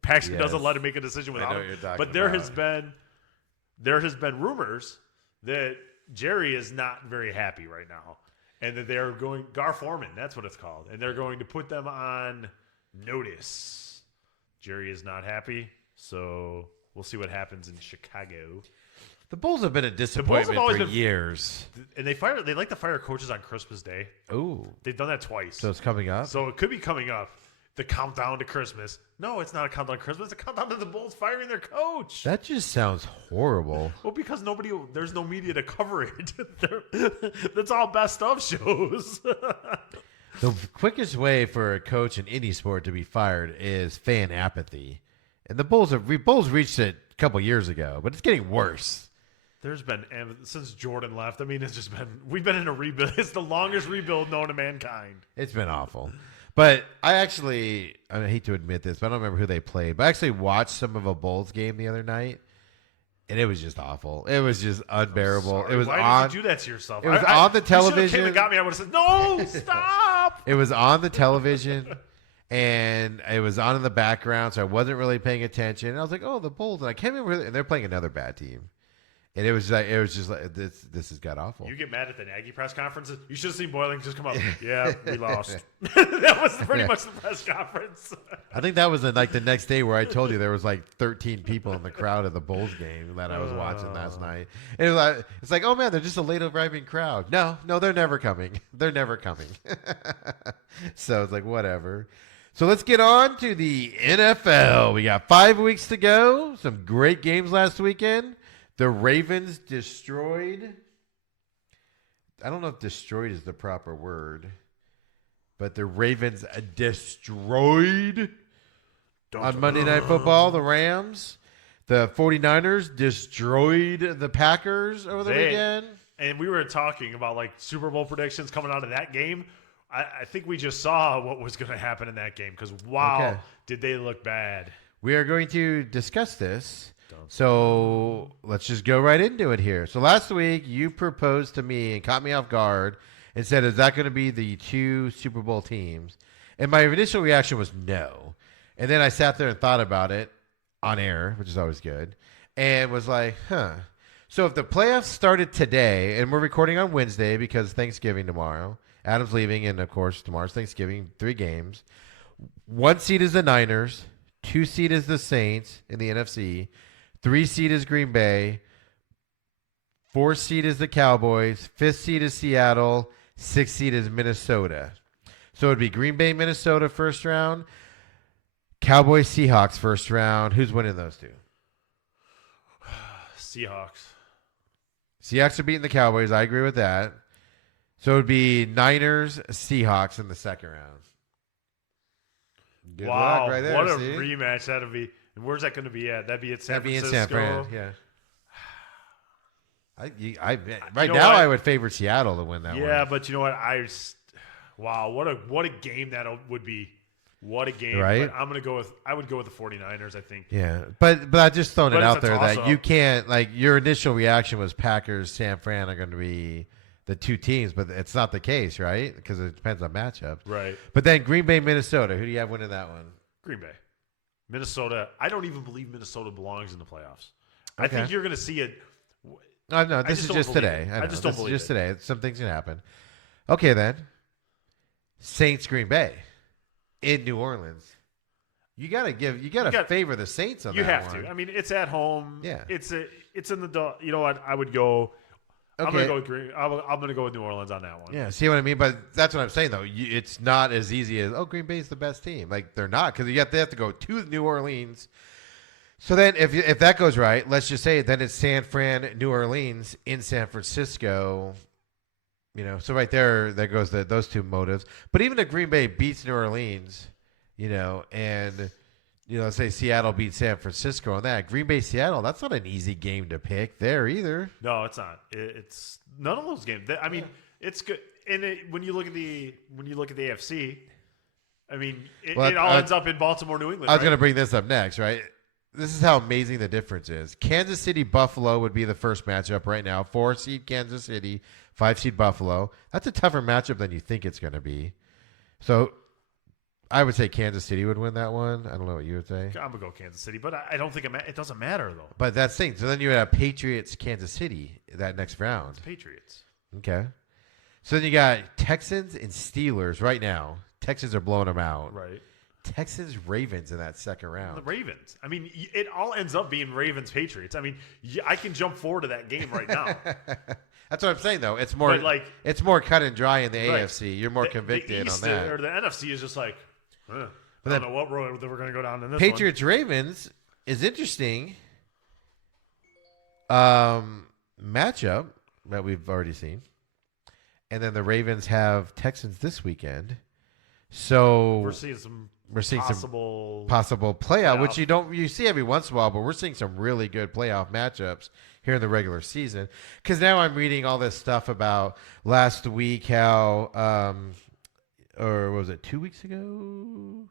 Paxton doesn't let him make a decision without him. But there has been rumors that Jerry is not very happy right now, and that they're going Gar Foreman. That's what it's called, and they're going to put them on notice. Jerry is not happy, so we'll see what happens in Chicago. The Bulls have been a disappointment for years. And they like to fire coaches on Christmas Day. Ooh. They've done that twice. So it's coming up? So it could be coming up. The countdown to Christmas. No, it's not a countdown to Christmas. It's a countdown to the Bulls firing their coach. That just sounds horrible. Well, because there's no media to cover it. That's all best of shows. The quickest way for a coach in any sport to be fired is fan apathy. And the Bulls reached it a couple years ago, but it's getting worse. There's been, since Jordan left, I mean, we've been in a rebuild. It's the longest rebuild known to mankind. It's been awful. But I hate to admit this, but I don't remember who they played. But I actually watched some of a Bulls game the other night, and it was just awful. It was just unbearable. It was Why did you do that to yourself? It was on the television. You should have came and got me. I would have said, no, stop. It was on the television, and it was on in the background, so I wasn't really paying attention. And I was like, oh, the Bulls. And I can't remember. And they're playing another bad team. And it was just like this has got awful. You get mad at the Nagy press conferences. You should have seen Boiling just come up. Yeah, we lost. That was pretty much the press conference. I think that was the next day where I told you there was like 13 people in the crowd at the Bulls game that I was watching last night. And it was it's like, oh man, they're just a late arriving crowd. No, they're never coming. They're never coming. So it's like whatever. So let's get on to the NFL. We got 5 weeks to go. Some great games last weekend. The Ravens destroyed. I don't know if destroyed is the proper word, but the Ravens destroyed on Monday Night Football the Rams. The 49ers destroyed the Packers over the weekend. And we were talking about like Super Bowl predictions coming out of that game. I think we just saw what was going to happen in that game because, did they look bad. We are going to discuss this. So let's just go right into it here. So last week you proposed to me and caught me off guard and said, is that going to be the two Super Bowl teams? And my initial reaction was no. And then I sat there and thought about it on air, which is always good, and was like, So if the playoffs started today, and we're recording on Wednesday because Thanksgiving tomorrow, Adam's leaving, and of course tomorrow's Thanksgiving, 3 games. 1 seed is the Niners, 2 seed is the Saints in the NFC, 3 seed is Green Bay. 4 seed is the Cowboys. 5th seed is Seattle. 6th seed is Minnesota. So it would be Green Bay, Minnesota first round. Cowboys, Seahawks first round. Who's winning those two? Seahawks. Seahawks are beating the Cowboys. I agree with that. So it would be Niners, Seahawks in the second round. Good luck right there. What a rematch that would be. And where's that going to be at? That'd be at San Francisco. That'd be in San Fran, yeah. Right now, I would favor Seattle to win that one. Yeah, but you know what? What a game that would be. What a game. Right? But I would go with the 49ers, I think. Yeah. But I just thrown it out there that toss-up. you can't, your initial reaction was Packers, San Fran are going to be the two teams, but it's not the case, right? Because it depends on matchups. Right. But then Green Bay, Minnesota, who do you have winning that one? Green Bay. Minnesota, I don't even believe Minnesota belongs in the playoffs. Okay. I think you're going to see it. No, this is just today. I just don't believe it. Just today. Some things can happen. Okay, then. Saints, Green Bay in New Orleans. You gotta favor the Saints on that one. You have to. I mean, it's at home. Yeah. It's in the. You know what? I would go. Okay. I'm gonna go with Green. I'm gonna go with New Orleans on that one. Yeah, see what I mean? But that's what I'm saying, though. It's not as easy as, Green Bay's the best team. They're not, because they have to go to New Orleans. So then if that goes right, let's just say then it's San Fran, New Orleans in San Francisco. So right there goes those two motives. But even if Green Bay beats New Orleans, and let's say Seattle beats San Francisco on that. Green Bay, Seattle, that's not an easy game to pick there either. No, it's not. It's none of those games. I mean, it's good. And when you look at the AFC, I mean, it all ends up in Baltimore, New England. I was going to bring this up next, right? this is how amazing the difference is. Kansas City Buffalo would be the first matchup right now. 4-seed Kansas City, 5-seed Buffalo. That's a tougher matchup than you think it's going to be. So I would say Kansas City would win that one. I don't know what you would say. I'm going to go Kansas City, but I don't think it doesn't matter, though. But that's the thing. So then you have Patriots, Kansas City that next round. It's Patriots. Okay. So then you got Texans and Steelers right now. Texans are blowing them out. Right. Texans, Ravens in that second round. The Ravens. I mean, it all ends up being Ravens, Patriots. I mean, I can jump forward to that game right now. That's what I'm saying, though. It's more it's more cut and dry in the AFC. You're more convicted East, on that. Or the NFC is just like, I But don't know what road we're going to go down in this Patriots, Ravens is interesting matchup that we've already seen. And then the Ravens have Texans this weekend. So we're seeing some possible playoff, which you see every once in a while, but we're seeing some really good playoff matchups here in the regular season. Because now I'm reading all this stuff about last week how, or was it 2 weeks ago?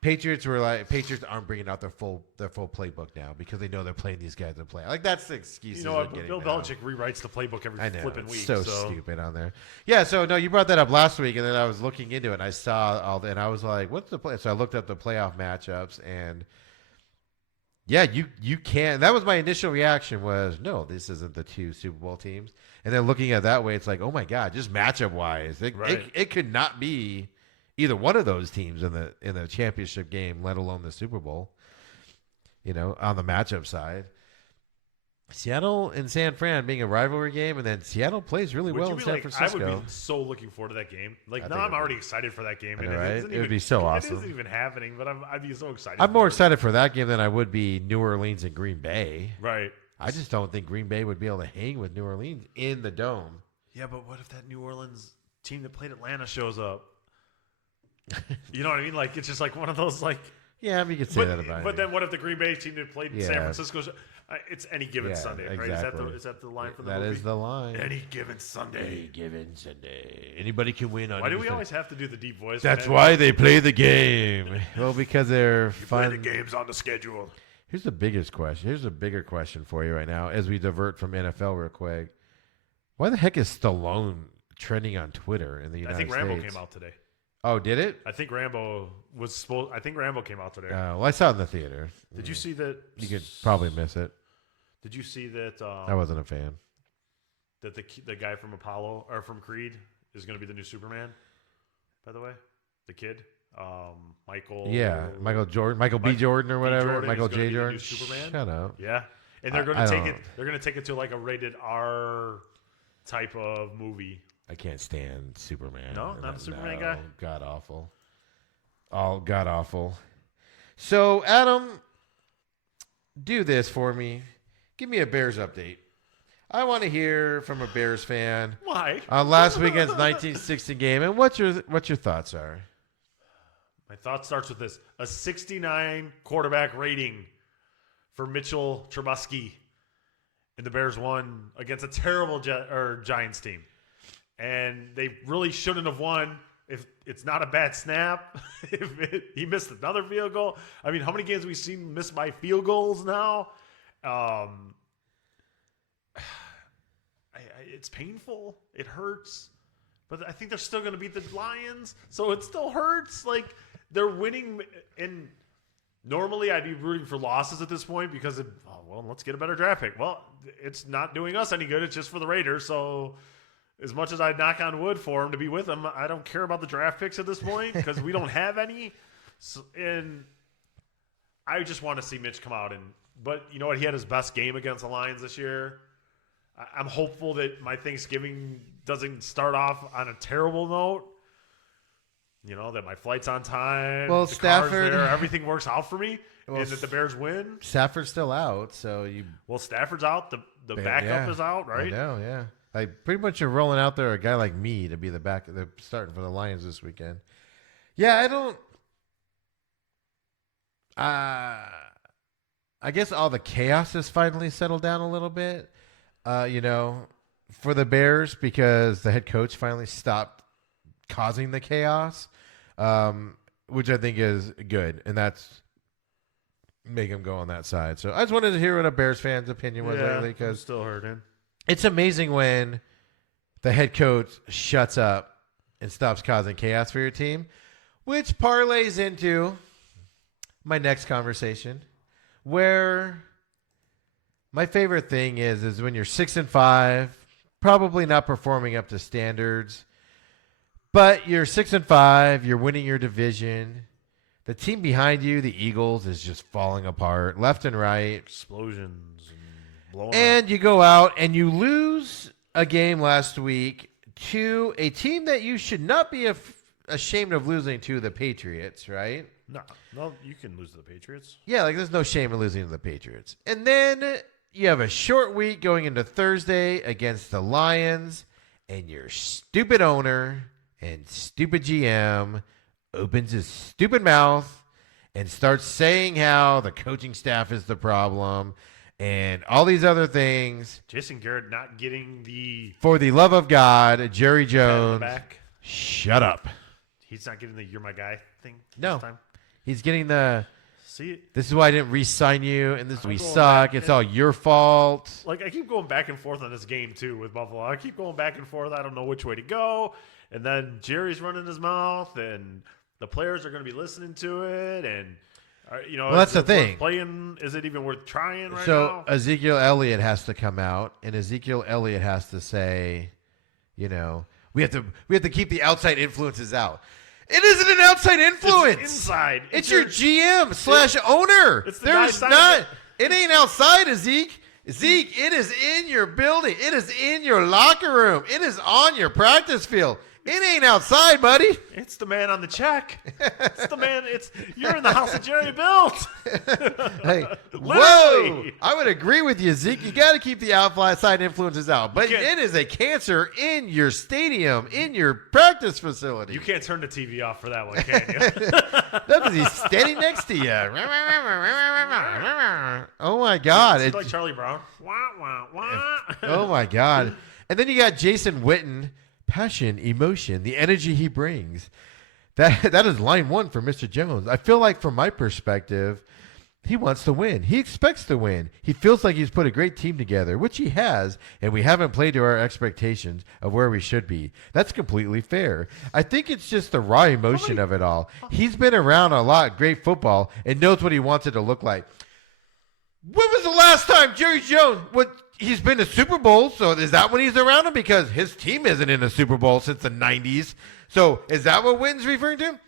Patriots aren't bringing out their full playbook now because they know they're playing these guys in play. Like that's the excuse. You know what? Bill Belichick rewrites the playbook every flipping week. So stupid on there. Yeah. So no, you brought that up last week, and then I was looking into it, and I saw and I was like, "What's the play?" So I looked up the playoff matchups, and yeah, you can. That was my initial reaction. Was no, this isn't the two Super Bowl teams. And then looking at it that way, it's like, oh my god, just matchup wise, it could not be either one of those teams in the championship game, let alone the Super Bowl. You know, on the matchup side, Seattle and San Fran being a rivalry game, and then Seattle plays really well in San Francisco. I would be so looking forward to that game. Like now, I'm already excited for that game. And it would be so awesome. It isn't even happening, but I'd be so excited. I'm more excited for that game than I would be New Orleans and Green Bay. Right. I just don't think Green Bay would be able to hang with New Orleans in the Dome. Yeah, but what if that New Orleans team that played Atlanta shows up? You know what I mean? Like it's just like one of those like. Yeah, I mean, you could say that about it. But then what if the Green Bay team that played San Francisco? It's any given Sunday, right? Exactly. Is that the line for the movie? That is the line. Any given Sunday. Any given Sunday. Anybody can win on. Why do we always have to do the deep voice? That's why they play the game. Well, because they're fun. Play the games on the schedule. Here's the biggest question. Here's a bigger question for you right now as we divert from NFL real quick. Why the heck is Stallone trending on Twitter in the United States? I think Rambo came out today. Oh, did it? I think Rambo came out today. Well, I saw it in the theater. Did you see that? You could probably miss it. Did you see that? I wasn't a fan. That the guy from Apollo or from Creed is going to be the new Superman. By the way, the kid, Michael. Yeah, Michael Jordan, Michael B. Jordan or whatever, Michael J. Jordan. Superman. Shut up. Yeah, and they're going to take it. They're going to take it to like a rated R type of movie. I can't stand Superman. No, not a Superman guy. God awful. All god awful. So Adam, do this for me. Give me a Bears update. I want to hear from a Bears fan. Why? On last weekend's 1960 game, and what your thoughts are. My thought starts with this: a 69 quarterback rating for Mitchell Trubisky, and the Bears won against a terrible Giants team. And they really shouldn't have won if it's not a bad snap. He missed another field goal. I mean, how many games have we seen missed by field goals now? It's painful. It hurts. But I think they're still going to beat the Lions. So it still hurts. Like, they're winning. And normally I'd be rooting for losses at this point because, let's get a better draft pick. Well, it's not doing us any good. It's just for the Raiders. So as much as I knock on wood for them to be with them, I don't care about the draft picks at this point because we don't have any. So, and I just want to see Mitch come out. But you know what? He had his best game against the Lions this year. I'm hopeful that my Thanksgiving doesn't start off on a terrible note. You know, that my flight's on time. Well, the Stafford, car's there, everything works out for me, and that the Bears win. Stafford's still out, so you. Well, Stafford's out. The backup is out, right? I know, yeah. Like pretty much you're rolling out there a guy like me to be the back. They're starting for the Lions this weekend. Yeah, I don't. I guess all the chaos has finally settled down a little bit. For the Bears because the head coach finally stopped causing the chaos, which I think is good, and that's make him go on that side. So I just wanted to hear what a Bears fan's opinion was lately, I'm because still hurting. it's amazing when the head coach shuts up and stops causing chaos for your team, which parlays into my next conversation, where my favorite thing is when you're 6-5, probably not performing up to standards, but you're 6-5, you're winning your division. The team behind you, the Eagles, is just falling apart left and right. Explosions and blowing And up. you go out and you lose a game last week to a team that you should not be ashamed of losing to, the Patriots, right? No, you can lose to the Patriots. Yeah, like there's no shame in losing to the Patriots. And then you have a short week going into Thursday against the Lions, and your stupid owner and stupid GM opens his stupid mouth and starts saying how the coaching staff is the problem and all these other things. Jason Garrett not getting the For the love of God, Jerry pat on the Jones, back. shut up. He's not getting the "you're my guy" thing. No. This time. He's getting the, See it. this is why I didn't re-sign you, and this is we going suck. back It's and- all your fault. Like, I keep going back and forth on this game too with Buffalo. I keep going back and forth. I don't know which way to go. And then Jerry's running his mouth, and the players are going to be listening to it. And Well, that's is the it worth thing. Playing? Is it even worth trying right So now? Ezekiel Elliott has to come out, and Ezekiel Elliott has to say, we have to keep the outside influences out. It isn't an outside influence. It's inside. It's your GM / owner. It's the guy There's signing not. it. It ain't outside, Zeke. Zeke, it is in your building. It is in your locker room. It is on your practice field. It ain't outside, buddy. It's the man on the check. It's the man. You're in the house that Jerry built. Hey, whoa! Literally. I would agree with you, Zeke. You got to keep the outside influences out, but can't- it is a cancer in your stadium, in your practice facility. You can't turn the TV off for that one, can you? That was he's standing next to you. Oh my God! It's It- like Charlie Brown. Wah, wah, wah. oh my God! And then you got Jason Witten. Passion, emotion, the energy he brings. That is line one for Mr. Jones. I feel like from my perspective, he wants to win. He expects to win. He feels like he's put a great team together, which he has, and we haven't played to our expectations of where we should be. That's completely fair. I think it's just the raw emotion of it all. He's been around a lot, great football, and knows what he wants it to look like. When was the last time Jerry Jones he's been to Super Bowl? So is that when he's around him? Because his team isn't in a Super Bowl since the 90s. So is that what Witten's referring to?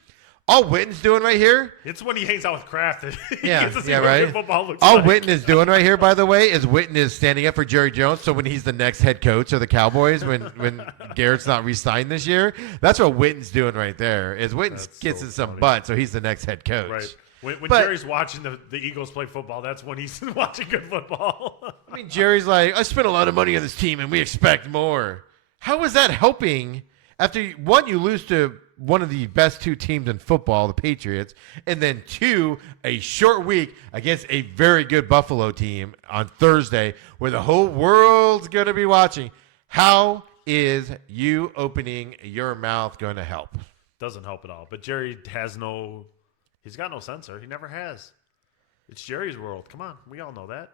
All Witten's doing right here? It's when he hangs out with Kraft. That he Yeah, gets to see yeah, what right. good football looks All like. Witten is doing right here, by the way, is Witten is standing up for Jerry Jones. So when he's the next head coach of the Cowboys, when Garrett's not re-signed this year, that's what Witten's doing right there. Is Witten That's gets so in some funny. butt, so he's the next head coach. Right. When But- Jerry's watching the Eagles play football, that's when he's watching good football. I mean, Jerry's like, I spent a lot of money on this team, and we expect more. How is that helping? After you lose to one of the best two teams in football, the Patriots, and then two, a short week against a very good Buffalo team on Thursday, where the whole world's going to be watching. How is you opening your mouth going to help? Doesn't help at all. But Jerry he's got no censor. He never has. It's Jerry's world. Come on. We all know that.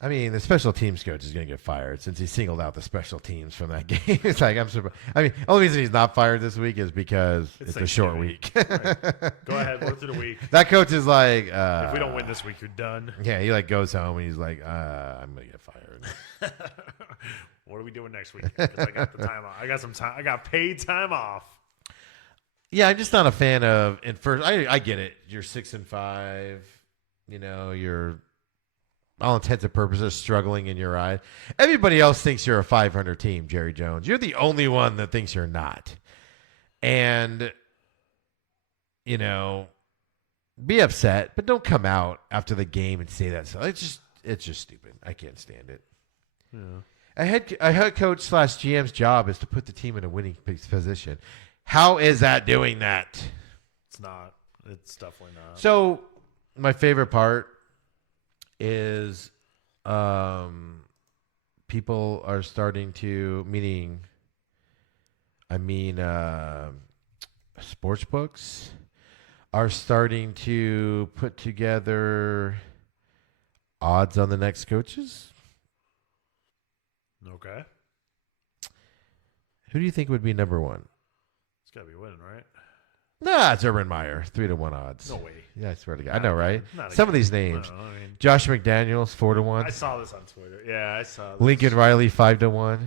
I mean, the special teams coach is going to get fired since he singled out the special teams from that game. It's like, I'm surprised. I mean, the only reason he's not fired this week is because it's a short week. Go ahead. Work through the week. That coach is like, If we don't win this week, you're done. yeah, he like goes home and he's like, I'm going to get fired. What are we doing next week? Because I got the time off. I got some time. I got paid time off. Yeah, I'm just not a fan of. And first, I get it. You're 6-5. You're all intents and purposes struggling in your eye. Everybody else thinks you're a 500 team, Jerry Jones. You're the only one that thinks you're not. And be upset, but don't come out after the game and say that. So it's just stupid. I can't stand it. Yeah. A head coach / GM's job is to put the team in a winning position. How is that doing that? It's not. It's definitely not. So my favorite part is people are starting to, sports books are starting to put together odds on the next coaches. Okay. Who do you think would be number one? It's got to be winning, right? Nah, it's Urban Meyer. 3-1 odds. No way. Yeah, I swear to God. I know, right? Not Some of again. these names. I mean, Josh McDaniels, 4-1. I saw this on Twitter. Yeah, I saw this. Lincoln Riley, 5-1.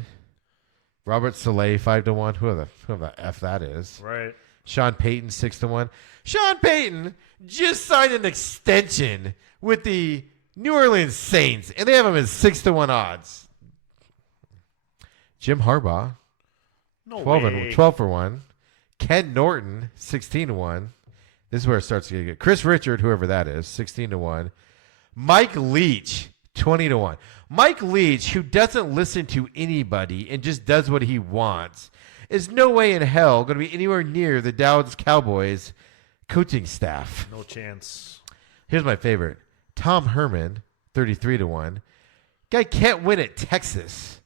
Robert Saleh, 5-1. Who the F that is. Right. Sean Payton, 6-1. Sean Payton just signed an extension with the New Orleans Saints, and they have him at 6-1 odds. Jim Harbaugh, No 12-1. Ken Norton, 16-1. This is where it starts to get good. Chris Richard, whoever that is, 16-1. Mike Leach, 20-1. Mike Leach, who doesn't listen to anybody and just does what he wants, is no way in hell going to be anywhere near the Dallas Cowboys coaching staff. No chance. Here's my favorite. Tom Herman, 33-1. Guy can't win at Texas.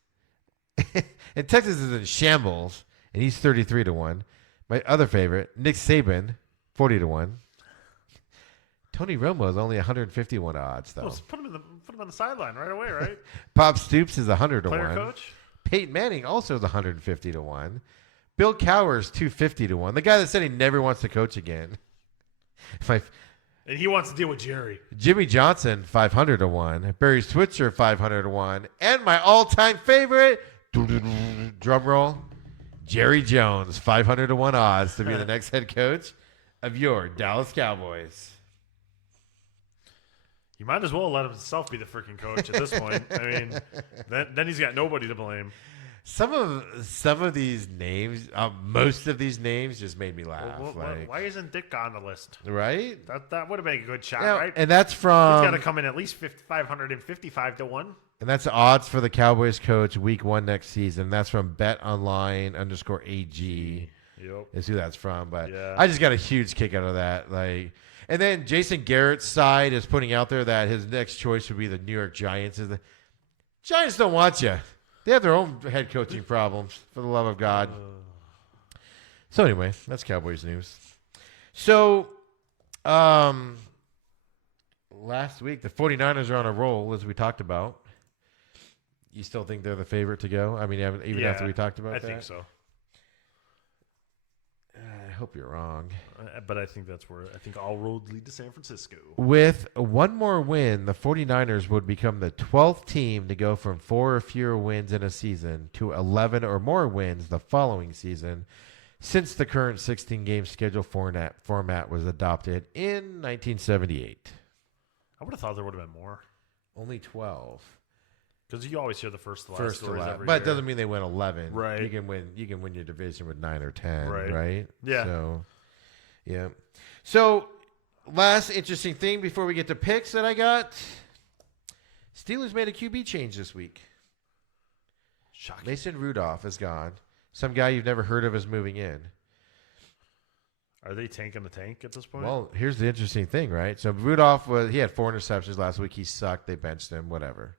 And Texas is in shambles, and he's 33-1. My other favorite, Nick Saban, 40-1. Tony Romo is only 151 odds, though. Well, put him on the sideline right away, right? Bob Stoops is 100-1. Player coach. Peyton Manning also is 150-1. Bill Cowher's 250-1. The guy that said he never wants to coach again. And he wants to deal with Jerry. Jimmy Johnson, 500-1. Barry Switzer, 500-1. And my all-time favorite, drum roll, Jerry Jones, 500-1 odds to be the next head coach of your Dallas Cowboys. You might as well let himself be the freaking coach at this point. I mean, then he's got nobody to blame. Some of these names, most of these names, just made me laugh. Why isn't Dick on the list? Right? That would have been a good shot, Yeah, right? and that's from. He's got to come in at least 555-1. And that's odds for the Cowboys coach week 1 next season. That's from BetOnline_AG. Yep. Is who that's from. But Yeah. I just got a huge kick out of that. And then Jason Garrett's side is putting out there that his next choice would be the New York Giants. Giants don't want you. They have their own head coaching problems, for the love of God. So anyway, that's Cowboys news. So last week, the 49ers are on a roll, as we talked about. You still think they're the favorite to go? I mean, even after we talked about that? I think so. I hope you're wrong. But I think that's where all roads lead to San Francisco. With one more win, the 49ers would become the 12th team to go from 4 or fewer wins in a season to 11 or more wins the following season since the current 16-game schedule format was adopted in 1978. I would have thought there would have been more. Only 12. Because you always hear the first to last First to stories last. every But year. it doesn't mean they win 11. Right. You can win your division with 9 or 10, Right. right? Yeah. So, yeah. So, last interesting thing before we get to picks that I got. Steelers made a QB change this week. Shocking. Mason Rudolph is gone. Some guy you've never heard of is moving in. Are they tanking the tank at this point? Well, here's the interesting thing, right? So Rudolph he had 4 interceptions last week. He sucked. They benched him. Whatever.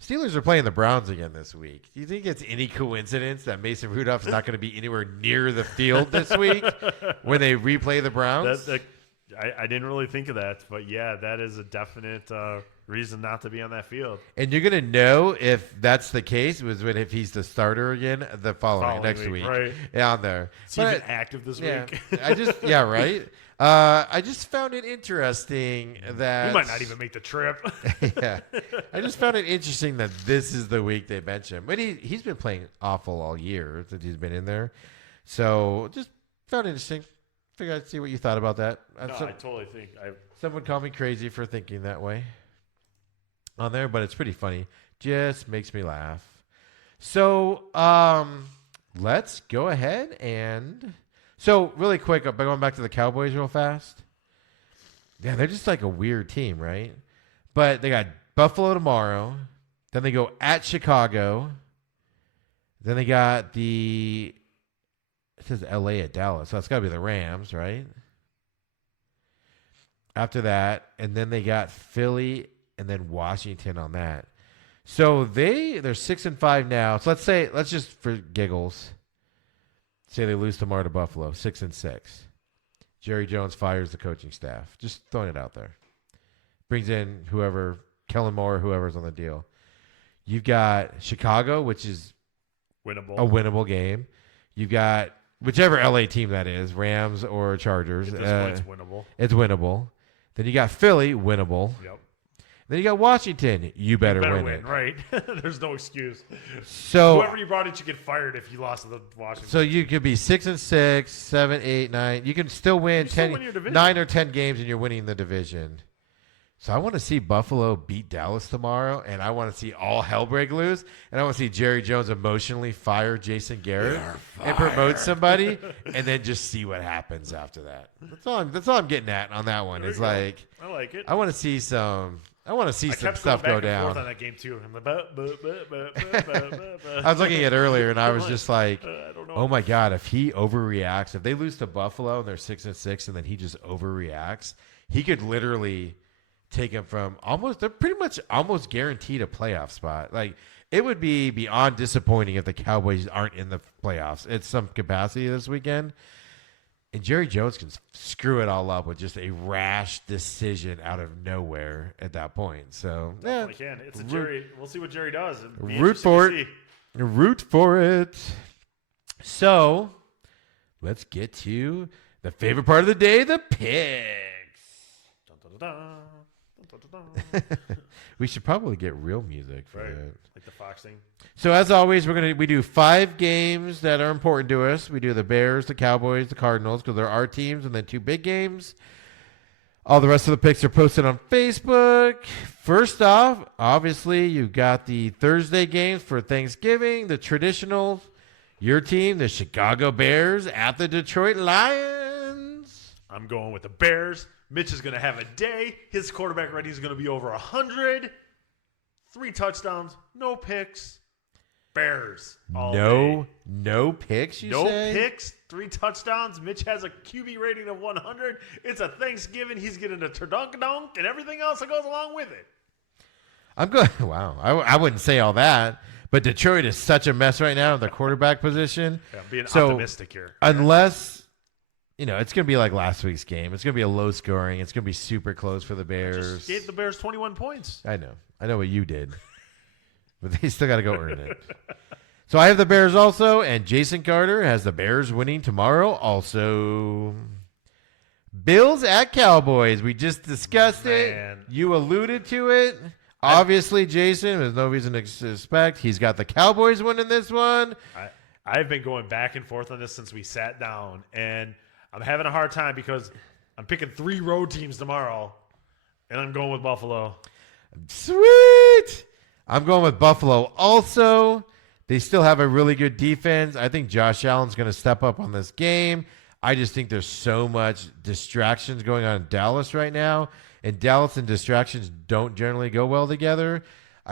Steelers are playing the Browns again this week. Do you think it's any coincidence that Mason Rudolph is not going to be anywhere near the field this week when they replay the Browns? I didn't really think of that, but yeah, that is a definite reason not to be on that field. And you're going to know if that's the case if he's the starter again the following next week. Right. Yeah, on there. Is he even active this week? Right. I just found it interesting that He might not even make the trip. yeah. I just found it interesting that this is the week they bench him. But he's been playing awful all year since he's been in there. So just found it interesting. Figured I'd see what you thought about that. No, I totally think Someone called me crazy for thinking that way on there, but it's pretty funny. Just makes me laugh. So let's go ahead and... So really quick, going back to the Cowboys real fast. Yeah, they're just like a weird team, right? But they got Buffalo tomorrow. Then they go at Chicago. Then they got it says LA at Dallas. So it's got to be the Rams, right? After that, and then they got Philly and then Washington on that. So they're 6-5 now. So let's just for giggles say they lose tomorrow to Buffalo, 6-6. Jerry Jones fires the coaching staff. Just throwing it out there. Brings in whoever, Kellen Moore, whoever's on the deal. You've got Chicago, which is a winnable game. You've got whichever LA team that is, Rams or Chargers. At this point, it's winnable. It's winnable. Then you got Philly, winnable. Yep. Then you got Washington. You better win it. Right? There's no excuse. So whoever you brought in should get fired if you lost to the Washington. So you could be 6-6, 7, 8, 9. You can still win 9 or 10 games, and you're winning the division. So I want to see Buffalo beat Dallas tomorrow, and I want to see all hell break loose, and I want to see Jerry Jones emotionally fire Jason Garrett and promote somebody, and then just see what happens after that. That's all I'm getting at on that one. It's like I like it. I want to see some. I want to see some stuff go down. On that game too. I was looking at it earlier, and I was just like, "Oh my god! If he overreacts, if they lose to Buffalo and they're 6-6, and then he just overreacts, he could literally take him from they're pretty much almost guaranteed a playoff spot. Like it would be beyond disappointing if the Cowboys aren't in the playoffs at some capacity this weekend." And Jerry Jones can screw it all up with just a rash decision out of nowhere at that point. So, definitely can. It's a Jerry. We'll see what Jerry does. Root for it. Root for it. So, let's get to the favorite part of the day, the picks. We should probably get real music for it. Like the Fox thing. So as always, we do 5 games that are important to us. We do the Bears, the Cowboys, the Cardinals, because they're our teams, and then 2 big games. All the rest of the picks are posted on Facebook. First off, obviously, you've got the Thursday games for Thanksgiving, the traditional, your team, the Chicago Bears at the Detroit Lions. I'm going with the Bears. Mitch is going to have a day. His quarterback rating is going to be over 100. 3 touchdowns, no picks. Bears. No picks, you say? No picks, 3 touchdowns. Mitch has a QB rating of 100. It's a Thanksgiving. He's getting a turdunk-dunk and everything else that goes along with it. I'm good. Wow. I wouldn't say all that. But Detroit is such a mess right now in their quarterback position. Yeah, I'm being optimistic here. Unless, it's going to be like last week's game. It's going to be a low scoring. It's going to be super close for the Bears. I just gave the Bears 21 points. I know what you did. But they still got to go earn it. So I have the Bears also, and Jason Carter has the Bears winning tomorrow also. Bills at Cowboys. We just discussed it. You alluded to it. Obviously, Jason, there's no reason to suspect. He's got the Cowboys winning this one. I've been going back and forth on this since we sat down, and I'm having a hard time because I'm picking 3 road teams tomorrow, and I'm going with Buffalo. Sweet. I'm going with Buffalo also. They still have a really good defense. I think Josh Allen's going to step up on this game. I just think there's so much distractions going on in Dallas right now. And Dallas and distractions don't generally go well together.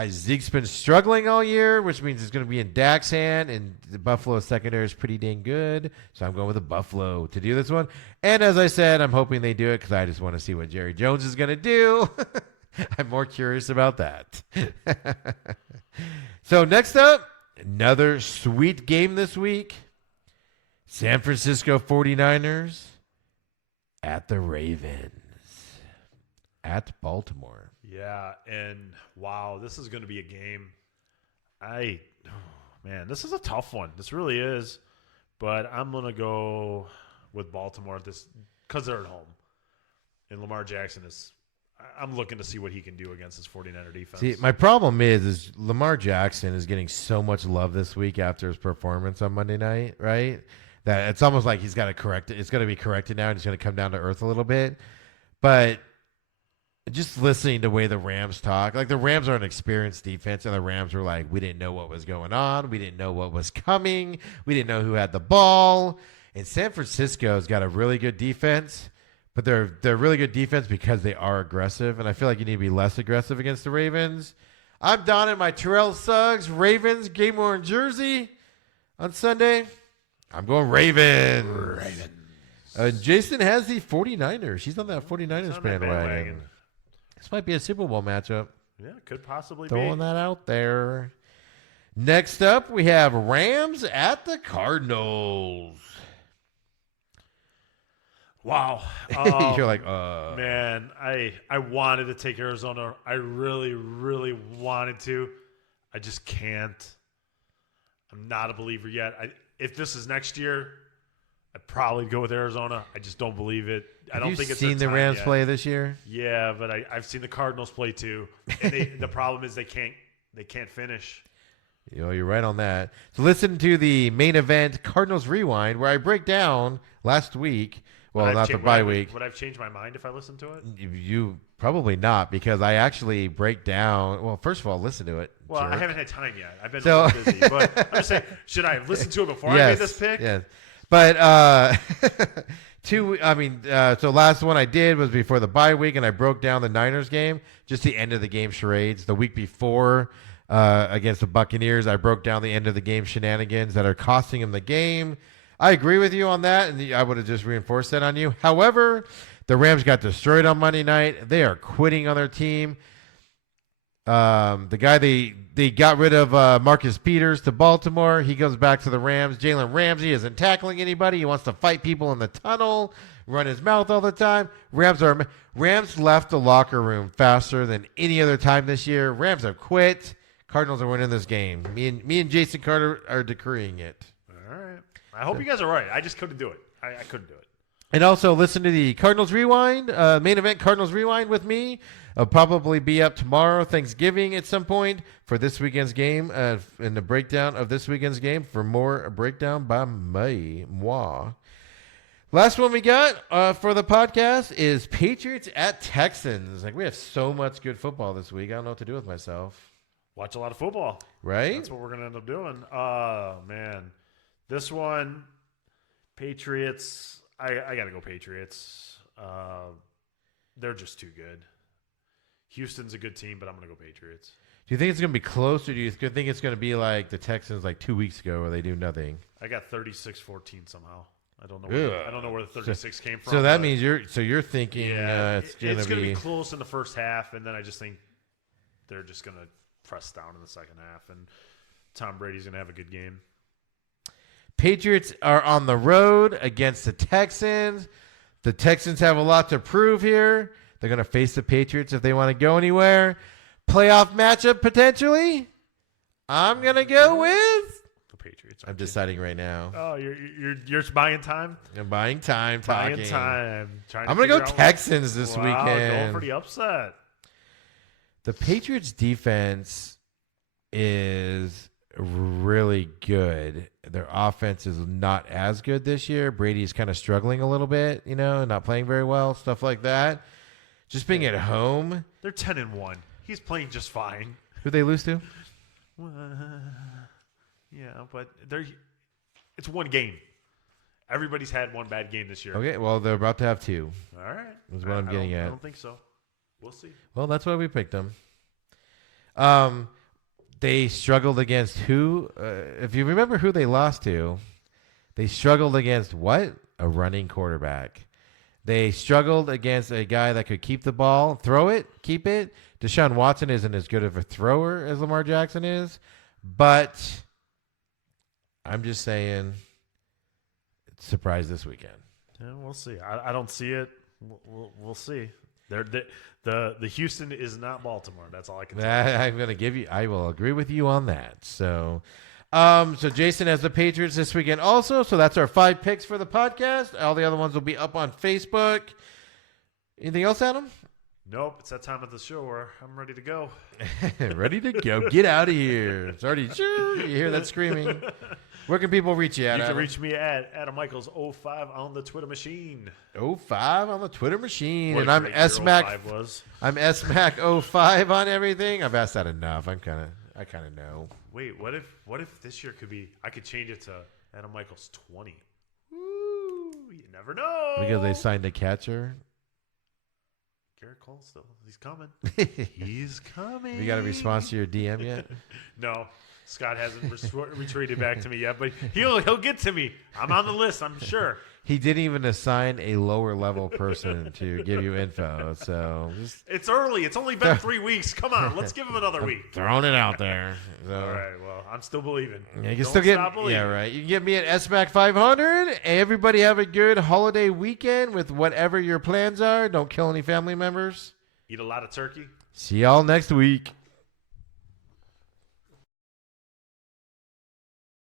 Zeke's been struggling all year, which means it's going to be in Dak's hand. And the Buffalo secondary is pretty dang good. So I'm going with the Buffalo to do this one. And as I said, I'm hoping they do it because I just want to see what Jerry Jones is going to do. I'm more curious about that. So next up, another sweet game this week. San Francisco 49ers at the Ravens at Baltimore. Yeah, and wow, this is going to be a game. Man, this is a tough one. This really is. But I'm going to go with Baltimore because they're at home. And Lamar Jackson I'm looking to see what he can do against this 49er defense. See, my problem is Lamar Jackson is getting so much love this week after his performance on Monday night, right? That it's almost like he's got to correct it. It's going to be corrected now, and he's going to come down to earth a little bit. But just listening to the way the Rams talk, like the Rams are an experienced defense, and the Rams were like, we didn't know what was going on. We didn't know what was coming. We didn't know who had the ball. And San Francisco's got a really good defense. But they're really good defense because they are aggressive, and I feel like you need to be less aggressive against the Ravens. I'm donning my Terrell Suggs Ravens game-worn jersey on Sunday. I'm going Ravens. Jason has the 49ers. He's on that 49ers bandwagon. This might be a Super Bowl matchup. Yeah, could possibly Throwing that out there. Next up, we have Rams at the Cardinals. Wow. You're like, Man, I wanted to take Arizona. I really, really wanted to. I just can't. I'm not a believer yet. If this is next year, I'd probably go with Arizona. I just don't believe it. I don't think it's seen the Rams play this year. Yeah, but I've seen the Cardinals play too. And the problem is they can't finish. You're right on that. So listen to the main event, Cardinals Rewind, where I break down last week. Well, not the bye week. Would I have changed my mind if I listened to it? You probably not, because I actually break down. Well, first of all, listen to it. Well, jerk. I haven't had time yet. I've been a little busy. But I'm just saying, should I have listened to it before I made this pick? Yes. But so last one I did was before the bye week, and I broke down the Niners game, just the end of the game charades. The week before against the Buccaneers, I broke down the end of the game shenanigans that are costing him the game. I agree with you on that, and I would have just reinforced that on you. However, the Rams got destroyed on Monday night. They are quitting on their team. The guy they got rid of Marcus Peters to Baltimore. He goes back to the Rams. Jalen Ramsey isn't tackling anybody. He wants to fight people in the tunnel, run his mouth all the time. Rams left the locker room faster than any other time this year. Rams have quit. Cardinals are winning this game. Me and Jason Carter are decreeing it. All right. I hope you guys are right. I just couldn't do it. I couldn't do it. And also listen to the Cardinals Rewind, main event Cardinals Rewind with me. I'll probably be up tomorrow, Thanksgiving at some point, for this weekend's game, and the breakdown of this weekend's game for more breakdown by moi. Last one we got for the podcast is Patriots at Texans. Like, we have so much good football this week. I don't know what to do with myself. Watch a lot of football. Right? That's what we're going to end up doing. Oh, man. This one, Patriots. I got to go Patriots. They're just too good. Houston's a good team, but I'm going to go Patriots. Do you think it's going to be close, or do you think it's going to be like the Texans like 2 weeks ago where they do nothing? I got 36-14 somehow. I don't know where the 36 came from. So that means you're thinking it's going to be close in the first half, and then I just think they're just going to press down in the second half, and Tom Brady's going to have a good game. Patriots are on the road against the Texans. The Texans have a lot to prove here. They're going to face the Patriots if they want to go anywhere. Playoff matchup potentially. I'm going to go with the Patriots. I'm deciding right now. Oh, you're buying time? I'm buying time talking. Buying time. I'm going to go Texans this weekend. Going for the upset. The Patriots defense is really good. Their offense is not as good this year. Brady's kind of struggling a little bit, not playing very well, stuff like that. Just being at home. They're 10-1. He's playing just fine. Who'd they lose to? Yeah, but it's one game. Everybody's had one bad game this year. Okay, well, they're about to have two. All right. That's what I'm getting at. I don't think so. We'll see. Well, that's why we picked them. They struggled against who? If you remember who they lost to, they struggled against what? A running quarterback. They struggled against a guy that could keep the ball, throw it, keep it. Deshaun Watson isn't as good of a thrower as Lamar Jackson is, but I'm just saying, surprise this weekend. Yeah, we'll see. I don't see it. We'll see. The Houston is not Baltimore. That's all I can say. I'm going to give you. I will agree with you on that. So Jason has the Patriots this weekend also. So that's our 5 picks for the podcast. All the other ones will be up on Facebook. Anything else, Adam? Nope. It's that time of the show where I'm ready to go. Ready to go. Get out of here. It's already. You hear that screaming? Where can people reach you at? You can reach me at Adam Michaels 05 on the Twitter machine. 05 on the Twitter machine. What and I'm SMAC. I'm SMAC 05 on everything. I've asked that enough. I kind of know. Wait, what if this year could be? I could change it to Adam Michaels 20. Woo, you never know. Because they signed a catcher. Garrett Cole still. He's coming. He's coming. Have you got a response to your DM yet? No. Scott hasn't retweeted back to me yet, but he'll get to me. I'm on the list, I'm sure. He didn't even assign a lower level person to give you info. So it's early. It's only been 3 weeks. Come on, let's give him another week. Throwing it out there. So. All right. Well, I'm still believing. Yeah, you can Don't still get. stop believing. Yeah, right. You can get me at SMAC 500. Everybody have a good holiday weekend with whatever your plans are. Don't kill any family members. Eat a lot of turkey. See y'all next week.